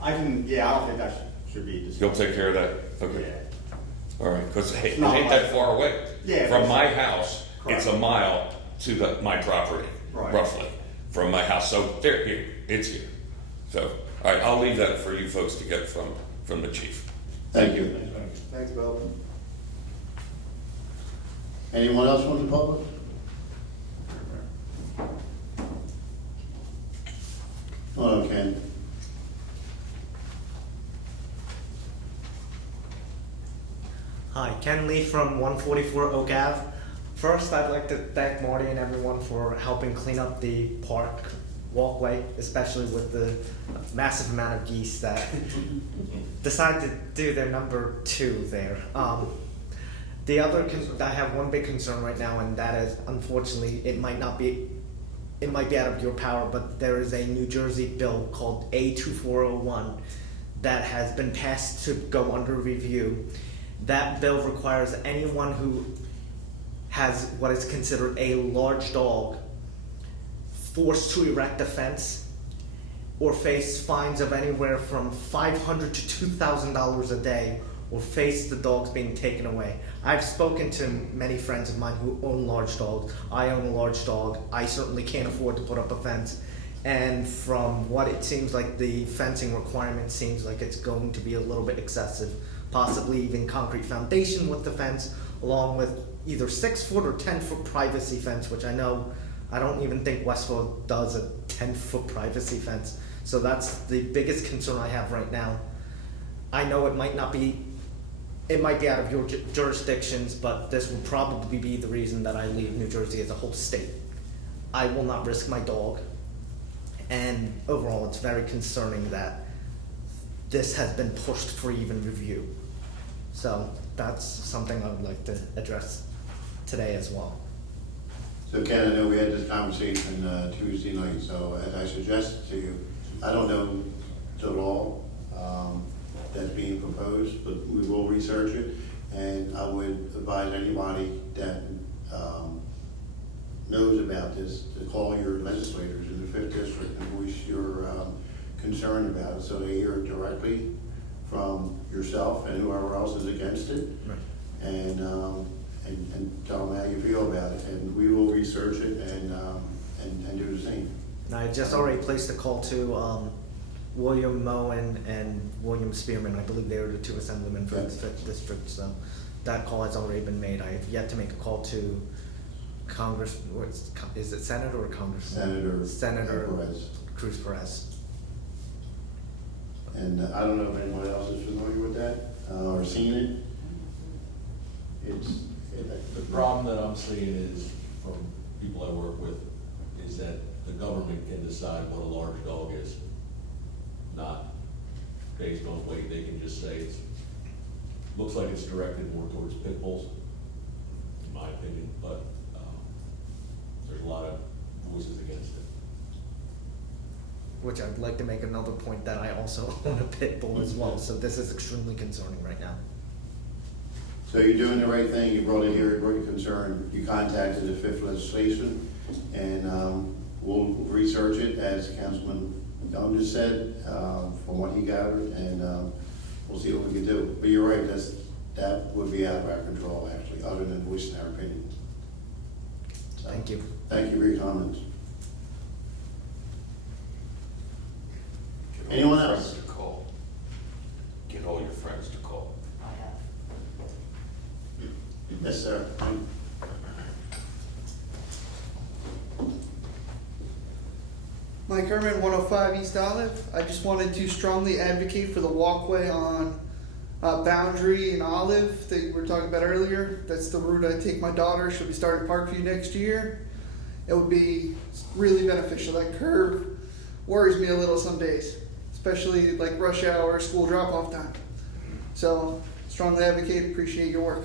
I don't think that should be discussed. You'll take care of that? Okay. Yeah. All right, because it not ain't that far away. Yeah, From it's- my house, it's Correct. a mile to my property, Right. roughly, from my house. So there, here, it's here. So, all right, I'll leave that for you folks to get from the chief. Thank you. Thanks, Bill. Anyone else from the public? Hello, Ken. Hi, Ken Lee from 144 Oak Ave. First, I'd like to thank Marty and everyone for helping clean up the park walkway, especially with the massive amount of geese that decided to do their number 2 there. I have one big concern right now, and that is, unfortunately, it might be out of your power, but there is a New Jersey bill called A2401 that has been passed to go under review. That bill requires anyone who has what is considered a large dog forced to erect a fence or face fines of anywhere from $500 to $2,000 a day, or face the dogs being taken away. I've spoken to many friends of mine who own large dogs. I own a large dog. I certainly can't afford to put up a fence. And from what it seems like, the fencing requirement seems like it's going to be a little bit excessive. Possibly even concrete foundation with the fence, along with either 6-foot or 10-foot privacy fence, which I don't even think Westville does a 10-foot privacy fence. So that's the biggest concern I have right now. I know it might be out of your jurisdictions, but this will probably be the reason that I leave New Jersey as a whole state. I will not risk my dog. And overall, it's very concerning that this has been pushed for even review. So that's something I would like to address today as well. So Ken, I know we had this conversation Tuesday night, so as I suggested to you, I don't know the law that's being proposed, but we will research it. And I would advise anybody that knows about this to call your legislators in the 5th District and voice your concern about it, so they hear it directly from yourself and whoever else is against it. Right. And tell them how you feel about it, and we will research it and do the same. And I just already placed a call to William Moen and William Spearman. I believe they were the 2 assemblymen for the 5th District, so that call has already been made. I have yet to make a call to is it Senator or Congressman? Senator Perez. Cruz Perez. And I don't know if anyone else is familiar with that or seen it. The problem that I'm seeing is, from people I work with, is that the government can decide what a large dog is, not based on weight. They can just say looks like it's directed more towards pit bulls, in my opinion, but there's a lot of voices against it. Which I'd like to make another point that I also own a pit bull as well, so this is extremely concerning right now. So you're doing the right thing. You brought it here, brought your concern. You contacted the 5th legislation, and we'll research it, as Councilman Young just said, from what he gathered, and we'll see what we can do. But you're right, that would be out of our control, actually, other than voicing our opinion. So, Thank you. Thank you for your comments. Anyone else? To call. Get all your friends to call. I have. Yes, sir. Mike Herman, 105 East Olive. I just wanted to strongly advocate for the walkway on Boundary and Olive that you were talking about earlier. That's the route I take my daughter. She'll be starting Parkview next year. It would be really beneficial. That curve worries me a little some days, especially like rush hour, school drop-off time. So, strongly advocate, appreciate your work.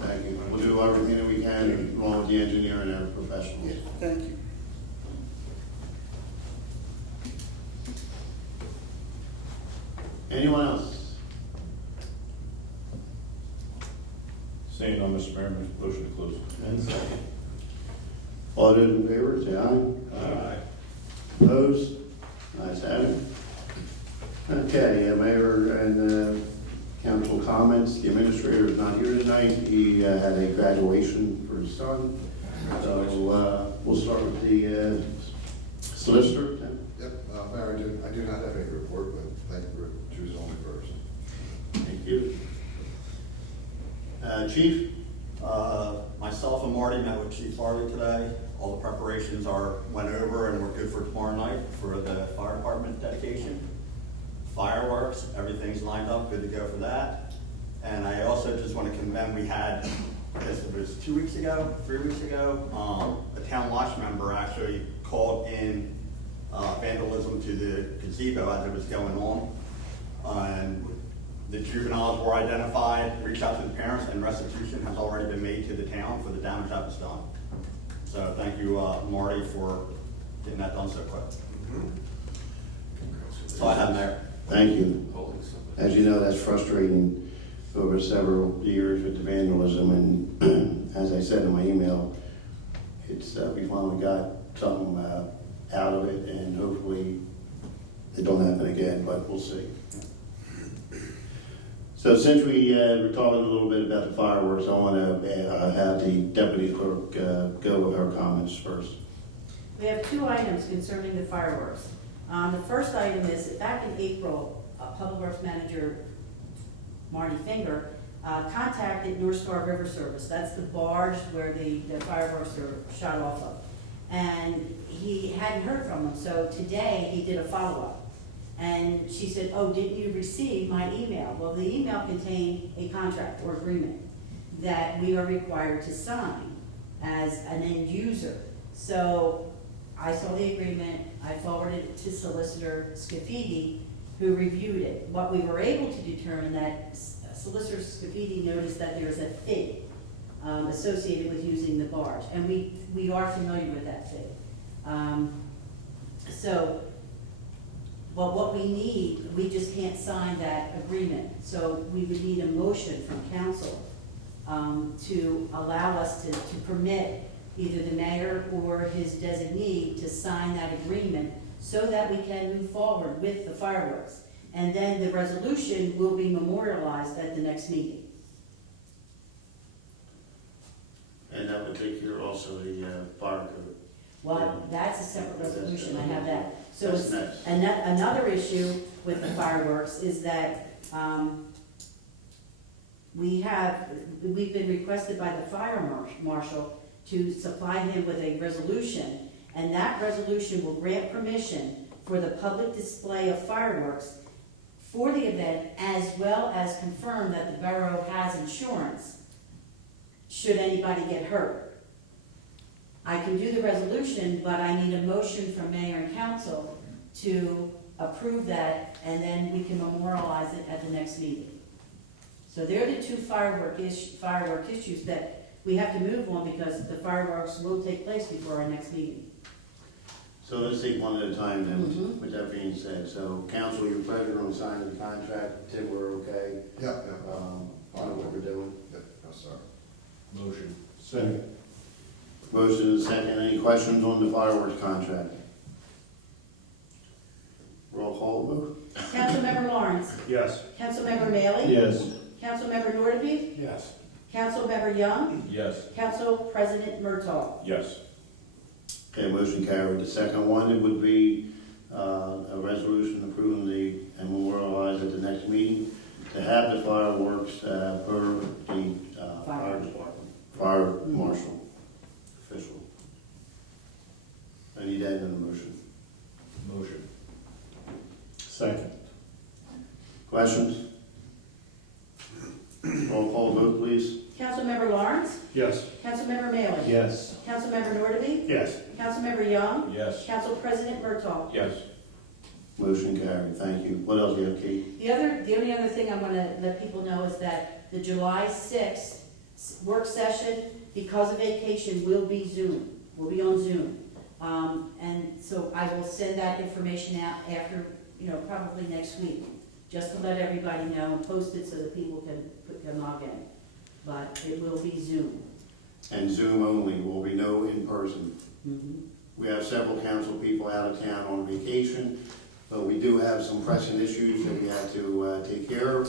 Thank you. We'll do everything that we can, along with the engineer and our professionals. Thank you. Anyone else? Seeing none, Mr. Mayor, motion to close. And second. All those in favor, say aye. Aye. Opposed? Ayes have it. Okay, Mayor and council comments. The administrator is not here tonight. He had a graduation for his son. So we'll start with the solicitor. Yep, Mayor, I do not have a report, but thank you for choosing only first. Thank you. Chief? Myself and Marty met with Chief Farley today. All the preparations went over and we're good for tomorrow night for the fire department dedication. Fireworks, everything's lined up, good to go for that. And I also just want to commend, we had, I guess it was 2 weeks ago, 3 weeks ago, a town watch member actually called in vandalism to the gazebo as it was going on. And the juveniles were identified, reached out to the parents, and restitution has already been made to the town for the damage that was done. So thank you, Marty, for getting that done so quick. That's all I have, Mayor. Thank you. As you know, that's frustrating over several years with the vandalism, and as I said in my email, it's we finally got something out of it, and hopefully it don't happen again, but we'll see. So since we were talking a little bit about the fireworks, I want to have the deputy clerk go with her comments first. We have 2 items concerning the fireworks. The first item is, back in April, Public Works Manager Marty Finger contacted North Star River Service. That's the barge where the fireworks are shot off of. And he hadn't heard from them, so today he did a follow-up. And she said, oh, didn't you receive my email? Well, the email contained a contract or agreement that we are required to sign as an end user. So I saw the agreement, I forwarded it to Solicitor Scafidi, who reviewed it. What we were able to determine that Solicitor Scafidi noticed that there is a fee associated with using the barge, and we are familiar with that fee. But what we need, we just can't sign that agreement. So we would need a motion from council to allow us to permit either the mayor or his designee to sign that agreement so that we can move forward with the fireworks. And then the resolution will be memorialized at the next meeting. And that would take care also the fire code. Well, that's a separate resolution, I have that. So That's it's next. another issue with the fireworks is that we've been requested by the fire marshal to supply him with a resolution, and that resolution will grant permission for the public display of fireworks for the event, as well as confirm that the borough has insurance should anybody get hurt. I can do the resolution, but I need a motion from mayor and council to approve that, and then we can memorialize it at the next meeting. So they're the two firework issues that we have to move on, because the fireworks will take place before our next meeting. So let's take one at a time then, Mhm. with that being said. So council, your pleasure on signing the contract. Tim, we're okay? Yeah, I know what we're doing. Yes, sir. Motion. Second. Motion and second. Any questions on the fireworks contract? Roll call vote? Councilmember Lawrence, Yes. Councilmember Mailey, Yes. Councilmember Nordby, Yes. Councilmember Young, Yes. Council President Murtaugh. Yes. Okay, motion carried. The second one, it would be a resolution approving and memorialize at the next meeting to have the fireworks per the fire department, fire marshal official. I need that in the motion. Motion. Second. Questions? Roll call vote, please. Councilmember Lawrence, Yes. Councilmember Mailey, Yes. Councilmember Nordby, Yes. Councilmember Young, Yes. Council President Murtaugh. Yes. Motion carried, thank you. What else do you have, Kate? The only other thing I want to let people know is that the July 6th work session, because of vacation, will be on Zoom. And so I will send that information out after, probably next week, just to let everybody know and post it so that people can log in. But it will be Zoom. And Zoom only, will be no in-person. Mhm. We have several council people out of town on vacation, but we do have some pressing issues that we have to take care of.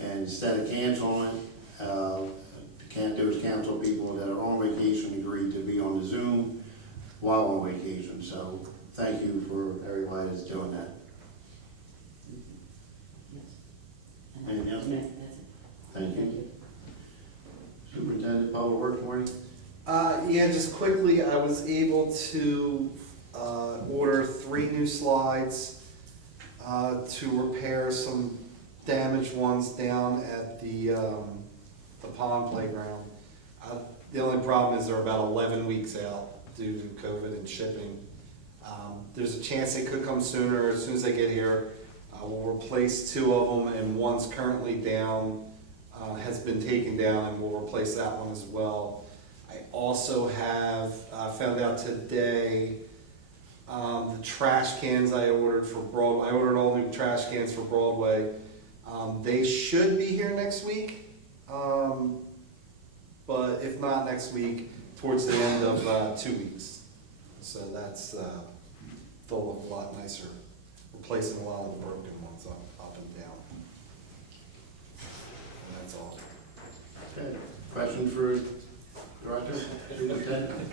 And instead of canceling, those council people that are on vacation agreed to be on the Zoom while on vacation. So thank you for everybody that's doing that. Yes. Anything else? No, that's it. Thank you. Superintendent Public Works, Marty? Yeah, just quickly, I was able to order 3 new slides to repair some damaged ones down at the pond playground. The only problem is they're about 11 weeks out due to COVID and shipping. There's a chance they could come sooner. As soon as they get here, we'll replace 2 of them, and one's currently down, has been taken down, and we'll replace that one as well. I also have found out today the trash cans I ordered for Broadway. I ordered all new trash cans for Broadway. They should be here next week, but if not next week, towards the end of 2 weeks. So they'll look a lot nicer, replacing a lot of the broken ones up and down. And that's all. Okay. Questions for Director? Superintendent?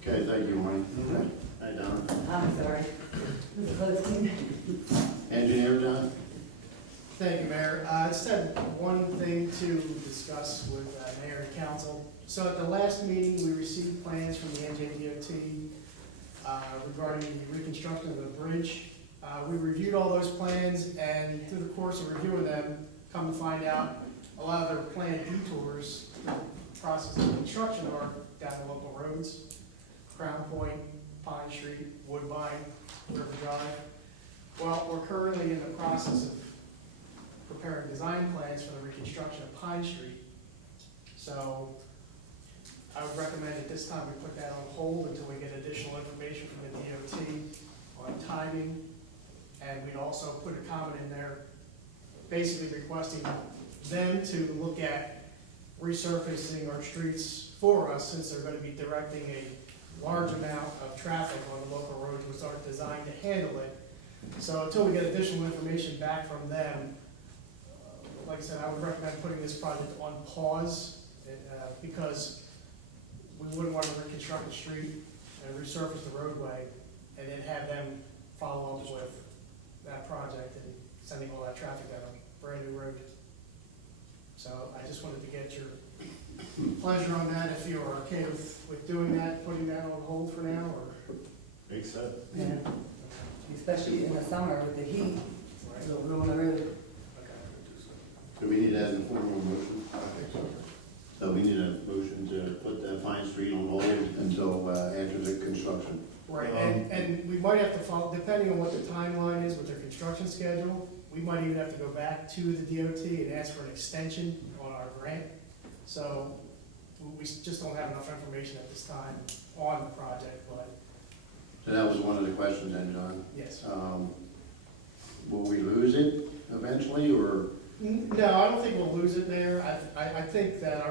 Okay, thank you, Marty. Hi, Don. I'm sorry. Engineer, John? Thank you, Mayor. I just had one thing to discuss with Mayor and Council. So at the last meeting, we received plans from the NJDOT regarding the reconstruction of the bridge. We reviewed all those plans, and through the course of reviewing them, come to find out a lot of their planned detours, process of construction are down the local roads, Crown Point, Pine Street, Woodbine, River Drive. Well, we're currently in the process of preparing design plans for the reconstruction of Pine Street. So I would recommend at this time we put that on hold until we get additional information from the DOT on timing. And we'd also put a comment in there basically requesting them to look at resurfacing our streets for us, since they're gonna be directing a large amount of traffic on the local roads which aren't designed to handle it. So until we get additional information back from them, like I said, I would recommend putting this project on pause, because we wouldn't want to reconstruct the street and resurface the roadway and then have them follow up with that project and sending all that traffic down a brand new road. So I just wanted to get your pleasure on that, if you're okay with doing that, putting that on hold for now, or? Makes sense. Yeah. Especially in the summer with the heat, it'll ruin the road. Do we need that in the form of a motion? I think so. So we need a motion to put the Pine Street on hold until after the construction. Right, and we might have to follow, depending on what the timeline is with their construction schedule, we might even have to go back to the DOT and ask for an extension on our grant. So we just don't have enough information at this time on the project, but So that was one of the questions then, John. yes. Will we lose it eventually, or? No, I don't think we'll lose it there. I think that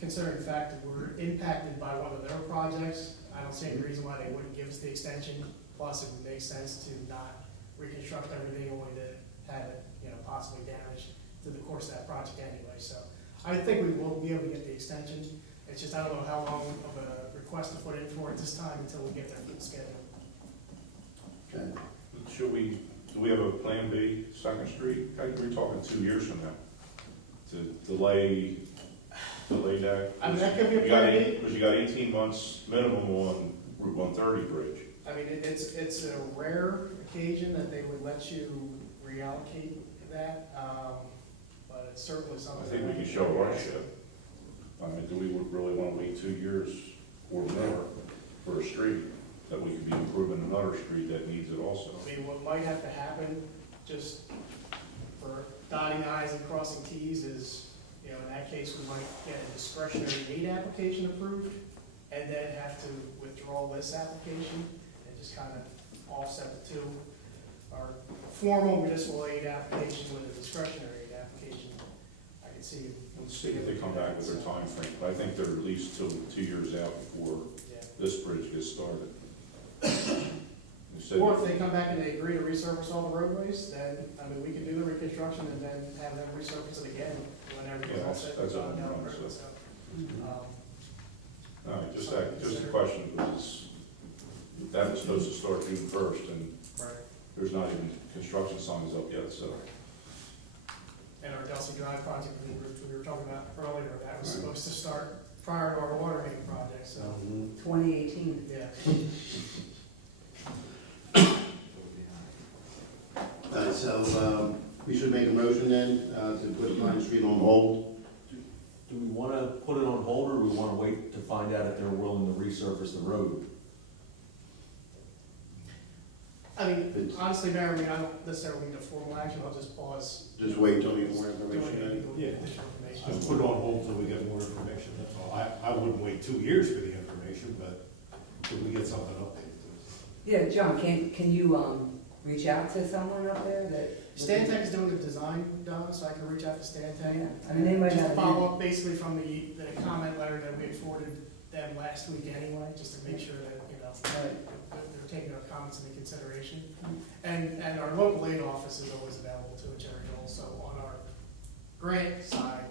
considering the fact that we're impacted by one of their projects, I don't see any reason why they wouldn't give us the extension. Plus, it would make sense to not reconstruct everything, only to have it, possibly damaged through the course of that project anyway. So I think we will be able to get the extension. It's just, I don't know how long of a request to put in for at this time until we get their full schedule. Okay. Do we have a plan B, Second Street? We're talking 2 years from now to delay that. I mean, that could be a plan B. Because you got 18 months minimum on Route 130 bridge. I mean, it's a rare occasion that they would let you reallocate that, but it's certainly something. I think we can show hardship. I mean, do we really want to wait 2 years or more for a street that we could be improving another street that needs it also? I mean, what might have to happen, just for dotting i's and crossing t's, is, in that case, we might get a discretionary aid application approved, and then have to withdraw this application, and just kind of offset the two. Our formal municipal aid application with a discretionary aid application, I could see. Let's see if they come back with their time frame. But I think they're at least 2 years out before Yeah. this bridge gets started. Or if they come back and they agree to resurface all the roadways, then, I mean, we can do the reconstruction and then have them resurface it again whenever Yeah, it's all set. that's a down the home run, road, so. um, All right, just a question, because that was supposed to start June 1st, and Right. there's not even construction signs up yet, so. And our Delsey Drive project we were talking about earlier, that was Right. supposed to start prior to our water main project, so, 2018. yeah. So we should make a motion then to put Pine Street on hold. Do we want to put it on hold, or do we want to wait to find out if they're willing to resurface the road? I mean, honestly, Mayor, I don't necessarily need a formal action, I'll just pause. Just wait till we get more doing information. it, then. we'll get additional information. Just put it on hold till we get more information, that's all. I wouldn't wait 2 years for the information, but if we get something updated. Yeah, John, can you, reach out to someone up there that? Stantec is doing the design, Donna, so I can reach out to Stantec. Yeah, I mean, they might Just have. follow up basically from the comment letter that we had forwarded them last week anyway, just to make sure that, Right. they're taking our comments into consideration. And our local aid office is always available to Cherry Hill, so on our grant side,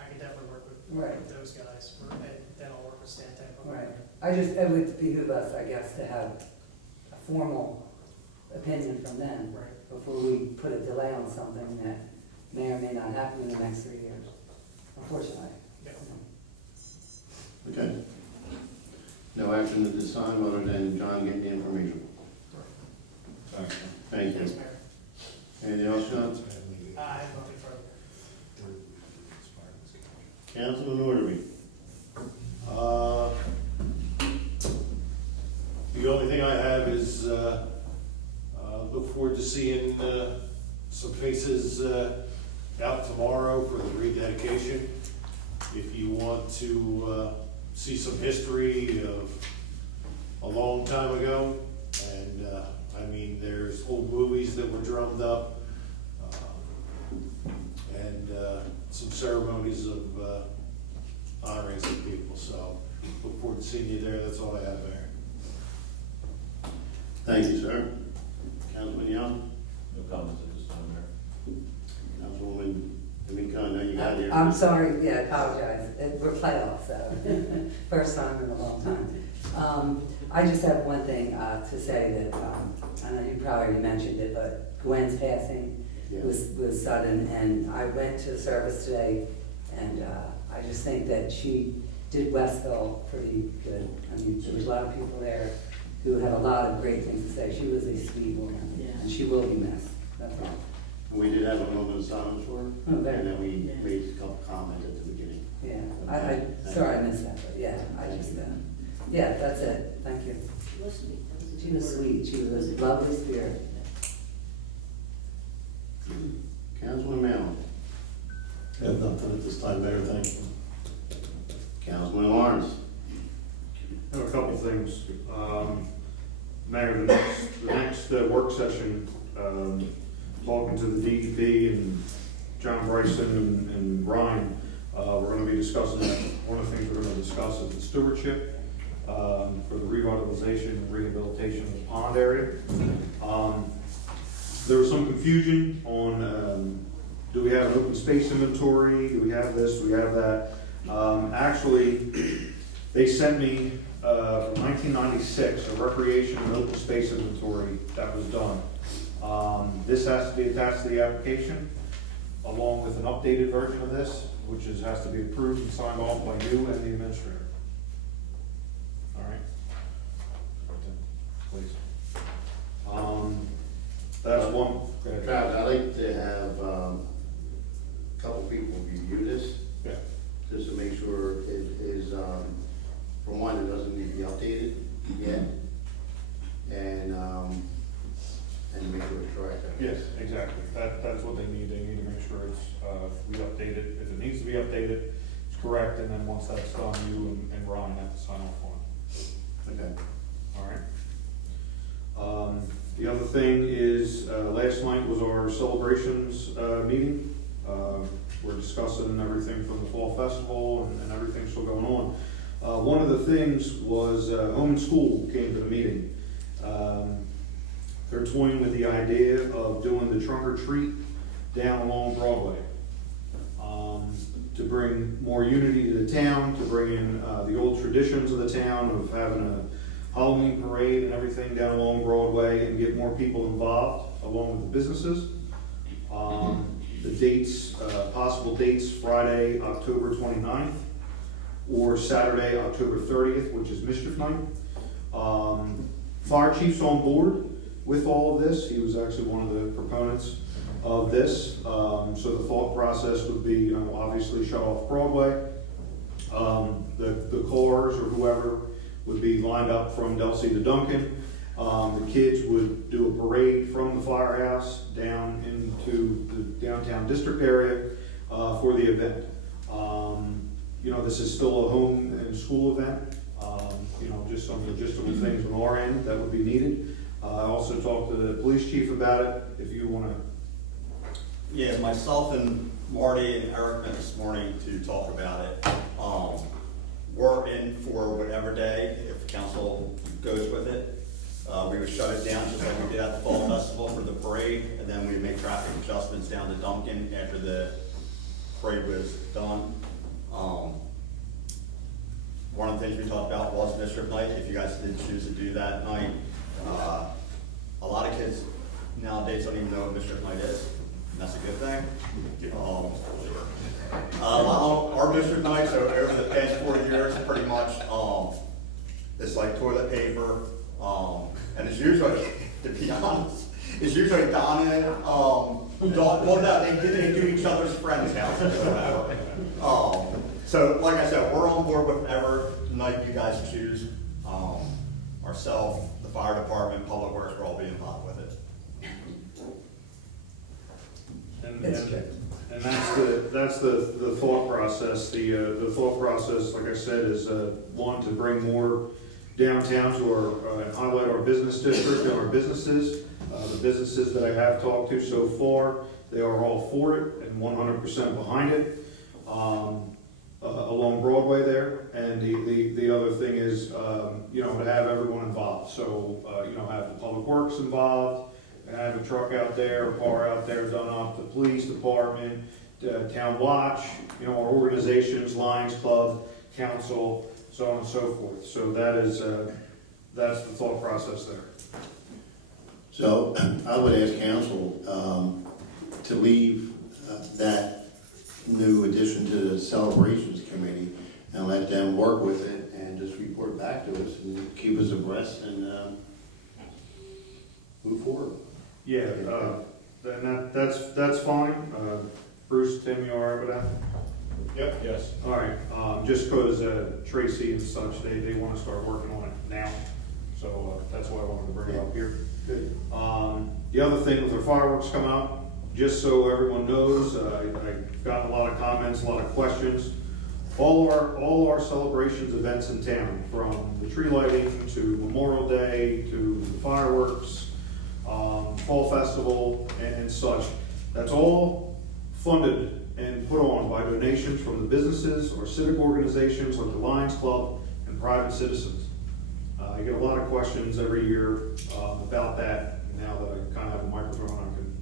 I can definitely work Right. with those guys, and then I'll work with Stantec. on Right. that. It would behoove us, I guess, to have a formal opinion from them Right. before we put a delay on something that may or may not happen in the next 3 years, unfortunately. Yeah. Okay. No action at this time other than John getting the information. Thanks. Thank Thanks, you. Mayor. Anything else, John? I have nothing further. Councilman Orderby. seeing, some faces, out tomorrow for the rededication. If you want to, see some history of a long time ago, and, I mean, there's old movies that were drummed up, and, some ceremonies of, honoring some people, so look forward to seeing you there. That's all I have there. Thank you, sir. Councilman Young? No comments at this time, Mayor. Councilwoman D'Amico, I know you got here. I'm sorry, yeah, I apologize. We're playoffs, so, first time in a long time. I just have one thing to say that, I know you probably already mentioned it, but Gwen's passing was sudden, and I went to the service today, and I just think that she did Westville pretty good. I mean, there was a lot of people there who had a lot of great things to say. She was a sweet woman, and she will be missed. That's all. We did have a moment of silence for her, Oh, there. and then we made a couple comments at the beginning. Yeah, sorry I missed that, but yeah, I just, yeah, that's it. Thank you. She was sweet. She was sweet. She was a lovely spirit. Councilman Mallon? I have nothing at this time, Mayor, thank you. Councilman Lawrence? I have a couple things. Mayor, the next work session, talking to the DEP and John Bryson and Ryan, we're gonna be discussing, one of the things we're gonna discuss is the stewardship for the revitalization and rehabilitation of the pond area. There was some confusion on, do we have an open space inventory? Do we have this? Do we have that? Actually, they sent me from 1996 a recreation and open space inventory that was done. This has to be attached to the application, along with an updated version of this, which has to be approved and signed off by you and the administrator. All right? Please. That's one. Go ahead. Travis, I'd like to have a couple people review this, Yeah. just to make sure it is, for one, it doesn't need to be updated yet, and to make sure it's correct. Yes, exactly. That's what they need. They need to make sure it's, we update it. If it needs to be updated, it's correct, and then once that's done, you and Ryan have to sign off on it. Okay. All right. The other thing is, last night was our celebrations meeting. We're discussing everything from the fall festival and everything still going on. One of the things was Home and School came to the meeting. They're toying with the idea of doing the trunk or treat down along Broadway, to bring more unity to the town, to bring in the old traditions of the town of having a Halloween parade and everything down along Broadway, and get more people involved along with the businesses. The dates, possible dates, Friday, October 29th, or Saturday, October 30th, which is Mischief Night. Fire chief's on board with all of this. He was actually one of the proponents of this. So the thought process would be, obviously shut off Broadway. The cars or whoever would be lined up from Delsey to Duncan. The kids would do a parade from the firehouse down into the downtown district area for the event. This is still a home and school event. Just some logistical things on our end that would be needed. I also talked to the police chief about it, if you want to. Yeah, myself and Marty and Eric met this morning to talk about it. We're in for whatever day, if council goes with it. We would shut it down just like we did at the Fall Festival for the parade, and then we'd make traffic adjustments down to Duncan after the parade was done. One of the things we talked about was Mischief Night, if you guys did choose to do that night. A lot of kids nowadays don't even know what Mischief Night is, and that's a good thing. Our Mischief Nights over the past 4 years, pretty much, it's like toilet paper, and it's usually, to be honest, it's usually Donna, they do each other's friends' houses or whatever. So, like I said, we're on board with whatever night you guys choose. Ourselves, the fire department, public works, we'll all be involved with it. It's true. And that's the thought process. The thought process, like I said, is one, to bring more downtown to our, and highlight our business district and our businesses. The businesses that I have talked to so far, they are all for it and 100% behind it, along Broadway there. And the other thing is, you know, to have everyone involved. So, you know, have the public works involved, have a truck out there, a car out there done up, the police department, town watch, you know, our organizations, Lions Club, council, so on and so forth. So that is, that's the thought process there. So I would ask council to leave that new addition to the celebrations committee and let them work with it and just report back to us and keep us abreast and move forward. Yeah, and that's fine. Bruce, Tim, you all right with that? Yep. Yes. All right, just because Tracy and such, they want to start working on it now. So that's why I wanted to bring it up here. Good. The other thing with the fireworks come out, just so everyone knows, I've gotten a lot of comments, a lot of questions. All our celebrations events in town, from the tree lighting to Memorial Day to the fireworks, fall festival and such, that's all funded and put on by donations from the businesses or civic organizations like the Lions Club and private citizens. I get a lot of questions every year about that. Now that I kind of have a microphone, I can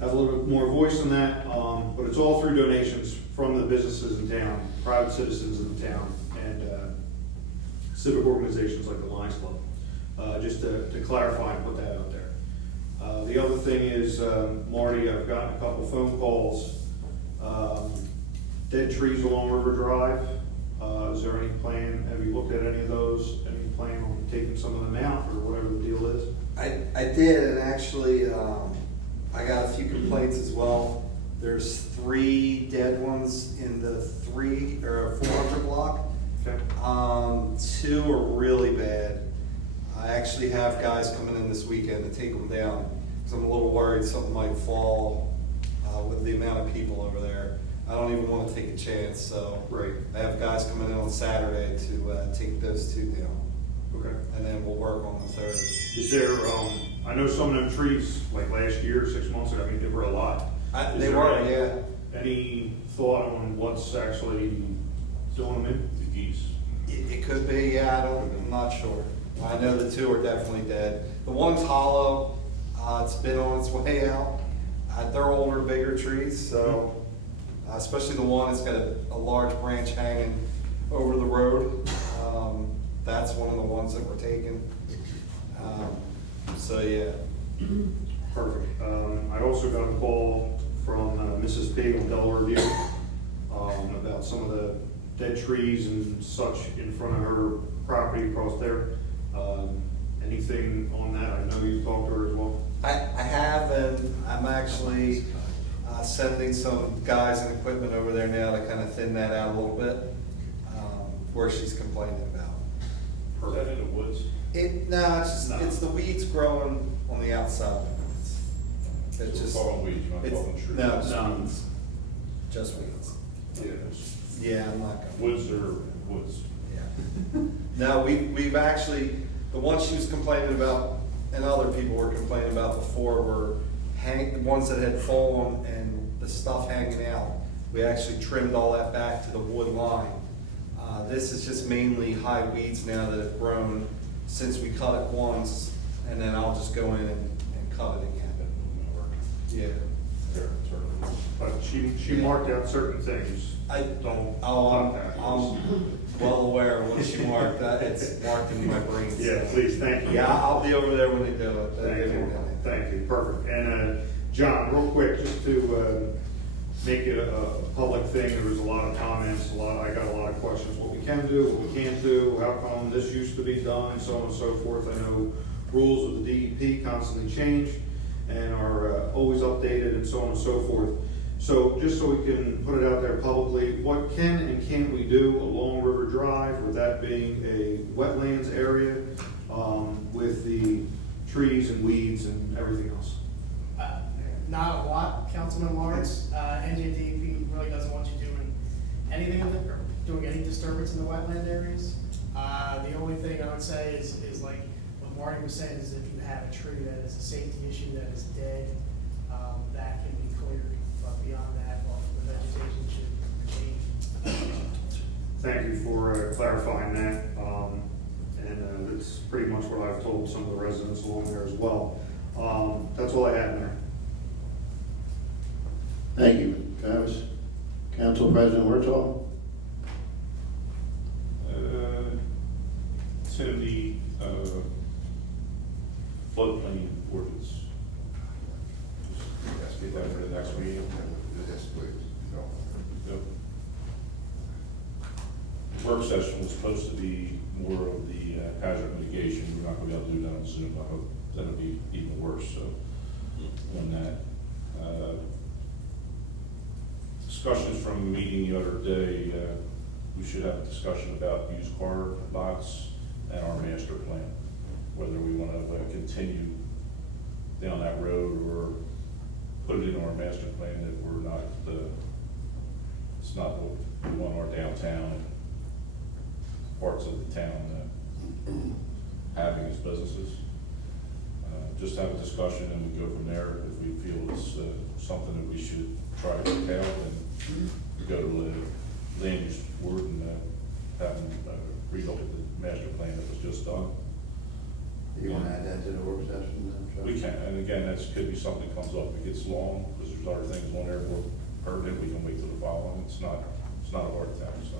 have a little bit more voice in that. But it's all through donations from the businesses in town, private citizens in the town, and civic organizations like the Lions Club. Just to clarify and put that out there. The other thing is, Marty, I've gotten a couple phone calls. Dead trees along River Drive. Is there any plan, have you looked at any of those? Any plan on taking some of them out or whatever the deal is? I did, and actually, I got a few complaints as well. There's 3 dead ones in the 400 block. Okay. 2 are really bad. I actually have guys coming in this weekend to take them down, because I'm a little worried something might fall with the amount of people over there. I don't even want to take a chance, so Right. I have guys coming in on Saturday to take those 2 down. Okay. And then we'll work on the 3rd. Is there, I know some of them trees, like last year, 6 months ago, I mean, they were a lot. Is They there were, any- yeah. Any thought on what's actually doing them in? The geese. It could be, yeah, I'm not sure. I know the 2 are definitely dead. The one's hollow, it's been on its way out. They're older, bigger trees, so, especially the one that's got a large branch hanging over the road. That's one of the ones that we're taking. So, yeah. Perfect. I also got a call from Mrs. Pig on Delaware View about some of the dead trees and such in front of her property across there. Anything on that? I know you talked to her as well. I have, and I'm actually sending some guys and equipment over there now to kind of thin that out a little bit, where she's complaining about. Is that in the woods? It's the weeds growing on the outside. It's So just, we're talking weeds, you're not it's, talking trees. no, it's No. weeds. Just weeds. Yeah, Yeah, I'm not gonna. woods are woods. Yeah. No, we've actually, the ones she was complaining about, and other people were complaining about before, were the ones that had fallen and the stuff hanging out. We actually trimmed all that back to the wood line. This is just mainly high weeds now that have grown since we cut it once, and then I'll just go in and cut it again. Yeah. But she marked out certain things. Don't. I'm well aware of what she marked. It's marked in my brain. So. Yeah, please, thank you. Yeah, I'll be over there when they do it. Thank you, perfect. And John, real quick, just to make it a public thing, there was a lot of comments, I got a lot of questions, what we can do, what we can't do, how come this used to be done, and so on and so forth. I know rules of the DEP constantly change and are always updated and so on and so forth. So just so we can put it out there publicly, what can and can't we do along River Drive, with that being a wetlands area, with the trees and weeds and everything else? Not a lot, Councilman Lawrence. NJDP really doesn't want you doing anything in the, or doing any disturbance in the wetland areas. The only thing I would say is like what Marty was saying, is if you have a tree that is a safety issue that is dead, that can be cleared. But beyond that, well, the vegetation should remain. Thank you for clarifying that. And it's pretty much what I've told some of the residents along there as well. That's all I had in there. Thank you, Travis. Council President Wirtall? Tim, the floodplain ordinance. Just get that for the next meeting. Yes, please. Yep. Work session was supposed to be more of the hazard mitigation. We're not going to be able to do that on Zoom. I hope that'll be even worse. So on that. Discussions from a meeting the other day, we should have a discussion about used car lots and our master plan, whether we want to continue down that road or put it in our master plan that we're not, it's not what we want our downtown and parts of the town having as businesses. Just have a discussion and we go from there. If we feel it's something that we should try to work out, then go to the land use board and have them relook at the master plan that was just done. You want to add that to the work session then, Travis? We can, and again, that's could be something that comes up. If it gets long, because there's other things on there more pertinent, we can wait till the following. It's not a hard thing, so.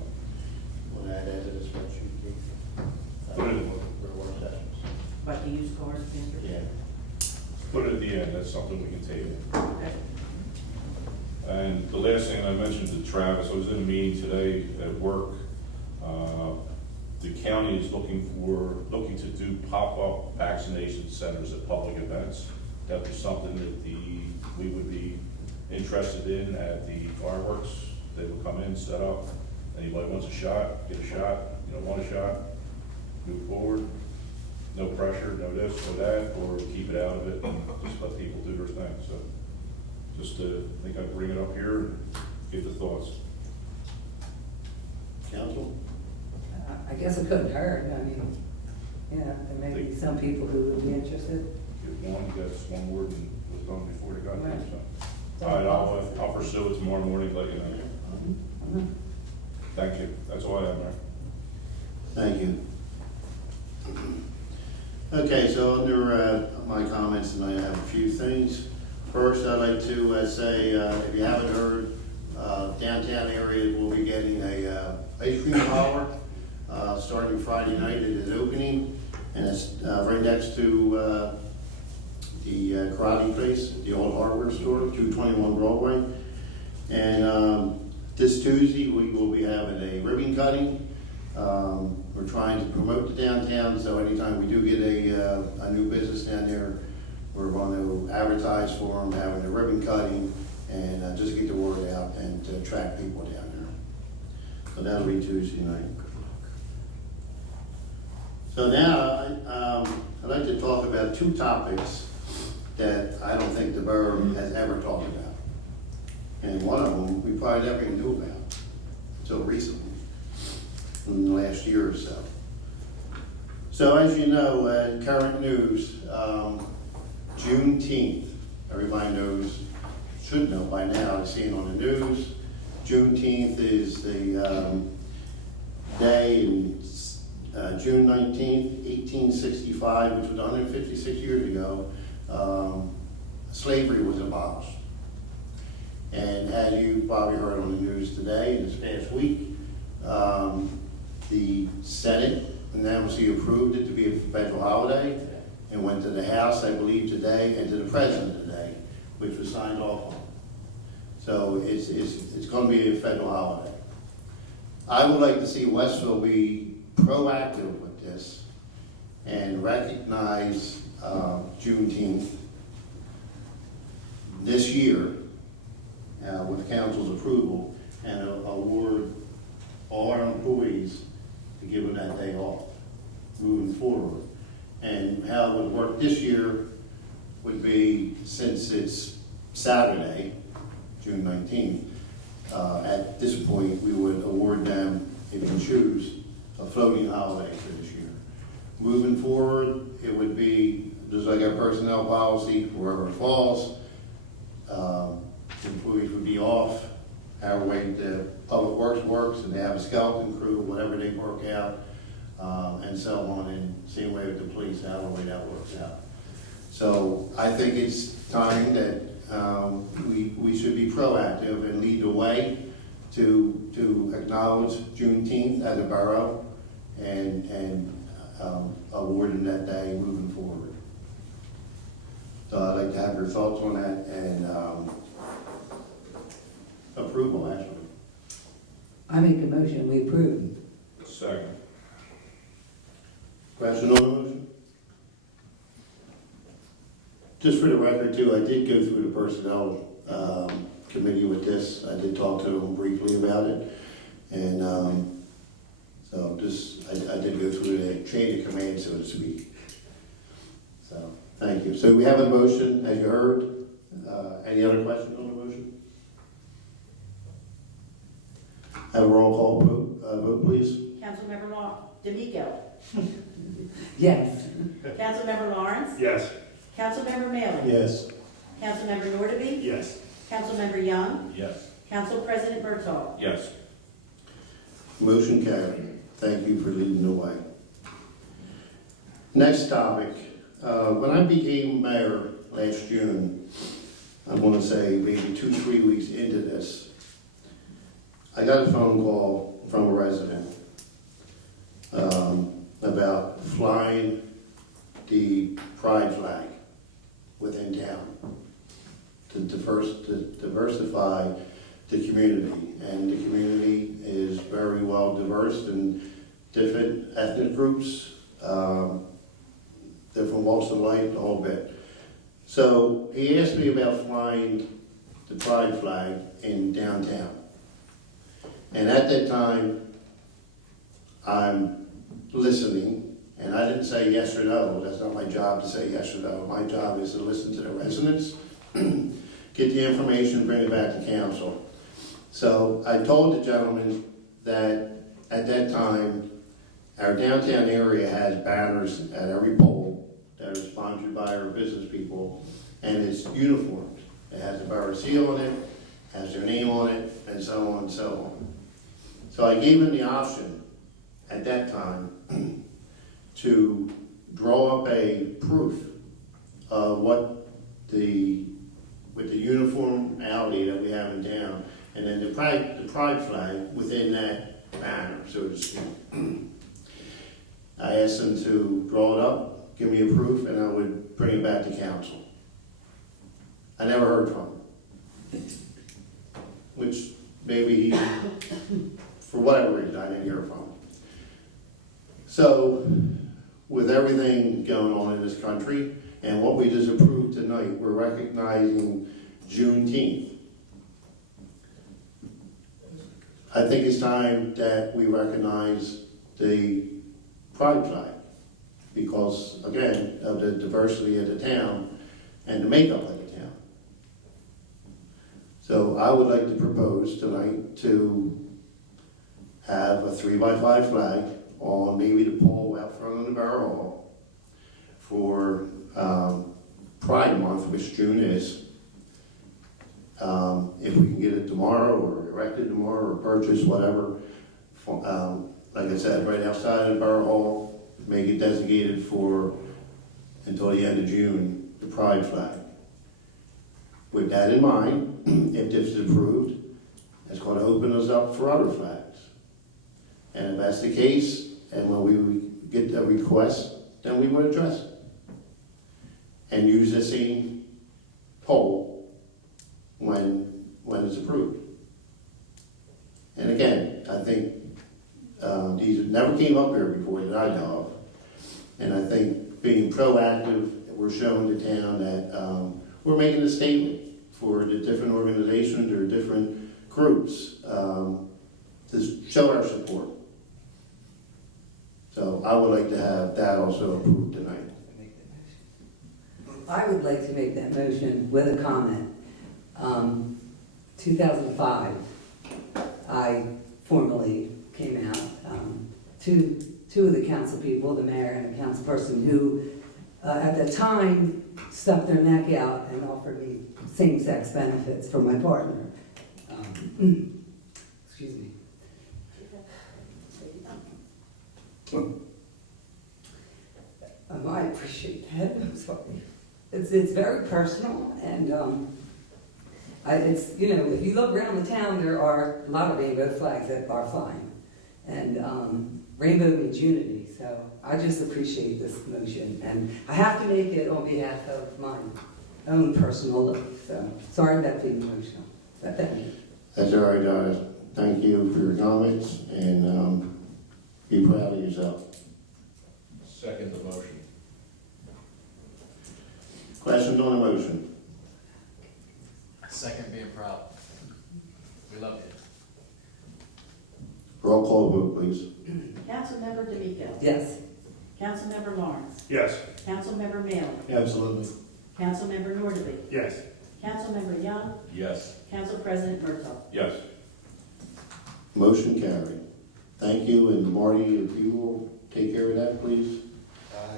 Want to add that to the spreadsheet, Keith? Put it in. For the work sessions? But the used cars, Yeah. Put it at the end, that's something we can table. Okay. And the last thing I mentioned to Travis, I was in a meeting today at work. The county is looking to do pop-up vaccination centers at public events. That was something that we would be interested in at the fireworks. They would come in, set up. Anybody wants a shot, get a shot. You don't want a shot, move forward. No pressure, no this, no that, or keep it out of it and just let people do their thing. So just think I'd bring it up here and get the thoughts. Council? I guess it couldn't hurt. I mean, yeah, there may be some people who would be interested. Get one, you got one word and was done before they got there, Right. so. All right, I'll pursue it tomorrow morning, let you know. Mhm. Thank you. That's all I have, Mayor. Thank you. Okay, so under my comments tonight, I have a few things. First, I'd like to say, if you haven't heard, downtown area will be getting a ice cream parlor starting Friday night. It is opening, and it's right next to the karate place, the old hardware store, 221 Broadway. And this Tuesday, we will be having a ribbon cutting. We're trying to promote the downtown, so anytime we do get a new business down there, we're going to advertise for them, having a ribbon cutting, and just get the word out and to attract people down there. So that'll be Tuesday night. So now, I'd like to talk about two topics that I don't think the borough has ever talked about. And one of them, we probably never even knew about until recently, in the last year or so. So as you know, in current news, Juneteenth, everybody knows, should know by now, I've seen on the news. Juneteenth is the day in June 19th, 1865, which was 156 years ago, slavery was abolished. And as you probably heard on the news today, this past week, the Senate unanimously approved it to be a federal holiday and went to the House, I believe, today, and to the President today, which was signed off on. So it's going to be a federal holiday. I would like to see Westville be proactive with this and recognize Juneteenth this year with council's approval and award all our employees to give them that day off moving forward. And how it would work this year would be, since it's Saturday, June 19th, at this point, we would award them, if you choose, a floating holiday for this year. Moving forward, it would be, just like our personnel policy, wherever it falls, employees would be off, however way the public works, and they have a skeleton crew, whatever they work out, and so on, and same way with the police, however way that works out. So I think it's time that we should be proactive and lead the way to acknowledge Juneteenth as a borough and awarding that day moving forward. So I'd like to have your thoughts on that and approval, actually. I make a motion, we approve. Second. Question on the motion? Just for the record too, I did go through the personnel committee with this. I did talk to them briefly about it. And so just, I did go through the chain of command, so to speak. So, thank you. So we have a motion, as you heard. Any other questions on the motion? Have a roll call vote, please. Councilmember D'Amico. Yes. Councilmember Lawrence. Yes. Councilmember Maley. Yes. Councilmember Nordeby. Yes. Councilmember Young. Yes. Council President Berthold. Yes. Motion carried. Thank you for leading the way. Next topic. When I became mayor last June, I want to say maybe 2-3 weeks into this, I got a phone call from a resident about flying the pride flag within town to diversify the community. And the community is very well diverse in different ethnic groups, different walks of life, the whole bit. So he asked me about flying the pride flag in downtown. And at that time, I'm listening, and I didn't say yes or no. That's not my job to say yes or no. My job is to listen to the residents, get the information, bring it back to council. So I told the gentleman that at that time, our downtown area has banners at every pole that are sponsored by our business people, and it's uniformed. It has a borough seal on it, has their name on it, and so on and so on. So I gave him the option at that time to draw up a proof of what with the uniformity that we have in town, and then the pride flag within that banner, so to speak. I asked him to draw it up, give me a proof, and I would bring it back to council. I never heard from him, which maybe he, for whatever reason, I didn't hear from him. So, with everything going on in this country, and what we just approved tonight, we're recognizing Juneteenth. I think it's time that we recognize the pride flag because, again, of the diversity of the town and the makeup of the town. So I would like to propose tonight to have a 3x5 flag on maybe the pole out front of the Borough Hall for Pride Month, which June is. If we can get it tomorrow or erected tomorrow or purchased, whatever. Like I said, right outside of the Borough Hall, make it designated for, until the end of June, the Pride flag. With that in mind, if this is approved, it's going to open us up for other flags. And if that's the case, and when we get a request, then we would address it. And use the same pole when it's approved. And again, I think these never came up here before that I know of. And I think being proactive, we're showing the town that we're making a statement for the different organizations or different groups to show our support. So I would like to have that also approved tonight. I would like to make that motion with a comment. 2005, I formally came out to two of the council people, the mayor and a council person, who at the time stuck their neck out and offered me same-sex benefits for my partner. Excuse me. I appreciate that. I'm sorry. It's very personal, and it's, you know, if you look around the town, there are a lot of rainbow flags that are flying, and rainbow means unity. So I just appreciate this motion, and I have to make it on behalf of my own personal life. So sorry about being emotional. But thank you. That's all right, Donna. Thank you for your comments, and be proud of yourself. Second the motion. Questions on the motion? Second, being proud. We love you. Roll call vote, please. Councilmember D'Amico. Yes. Councilmember Lawrence. Yes. Councilmember Mailey. Absolutely. Councilmember Norderly. Yes. Councilmember Young. Yes. Council President Murtaugh. Yes. Motion carried. Thank you, and Marty, if you will take care of that, please.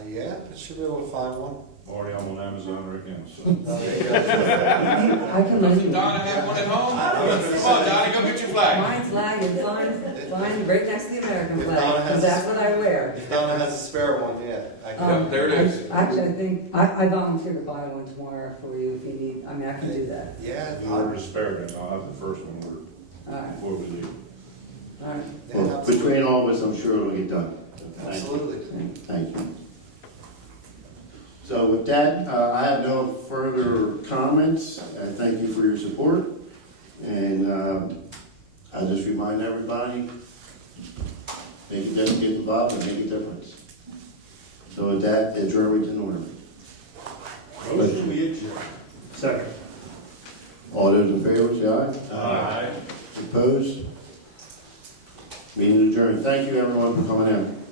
Yeah, I should be able to find one. Already, I'm on Amazon right now, so. There you go. I can Doesn't look. Donna have one at home? Come on, Donna, go get your flag. Mine's lagging, fine, right next to the American If flag, Donna has- because that's what I wear. If Donna has a spare one, yeah, I can. Yep, there it is. Actually, I think, I volunteer to buy one tomorrow for you if you need, I mean, I can do that. Yeah, In order to spare it, I'll have the first one ordered All right, before we leave. all right. Well, between all of us, I'm sure it'll get done. Thank you. Absolutely. Thank you. So with that, I have no further comments. I thank you for your support. And I just remind everybody, make it different, get involved, and make a difference. So with that, adjourn to order. Motion we adjourn. Second. All those in favor, say aye. Aye. Opposed? Meeting adjourned. Thank you, everyone, for coming in.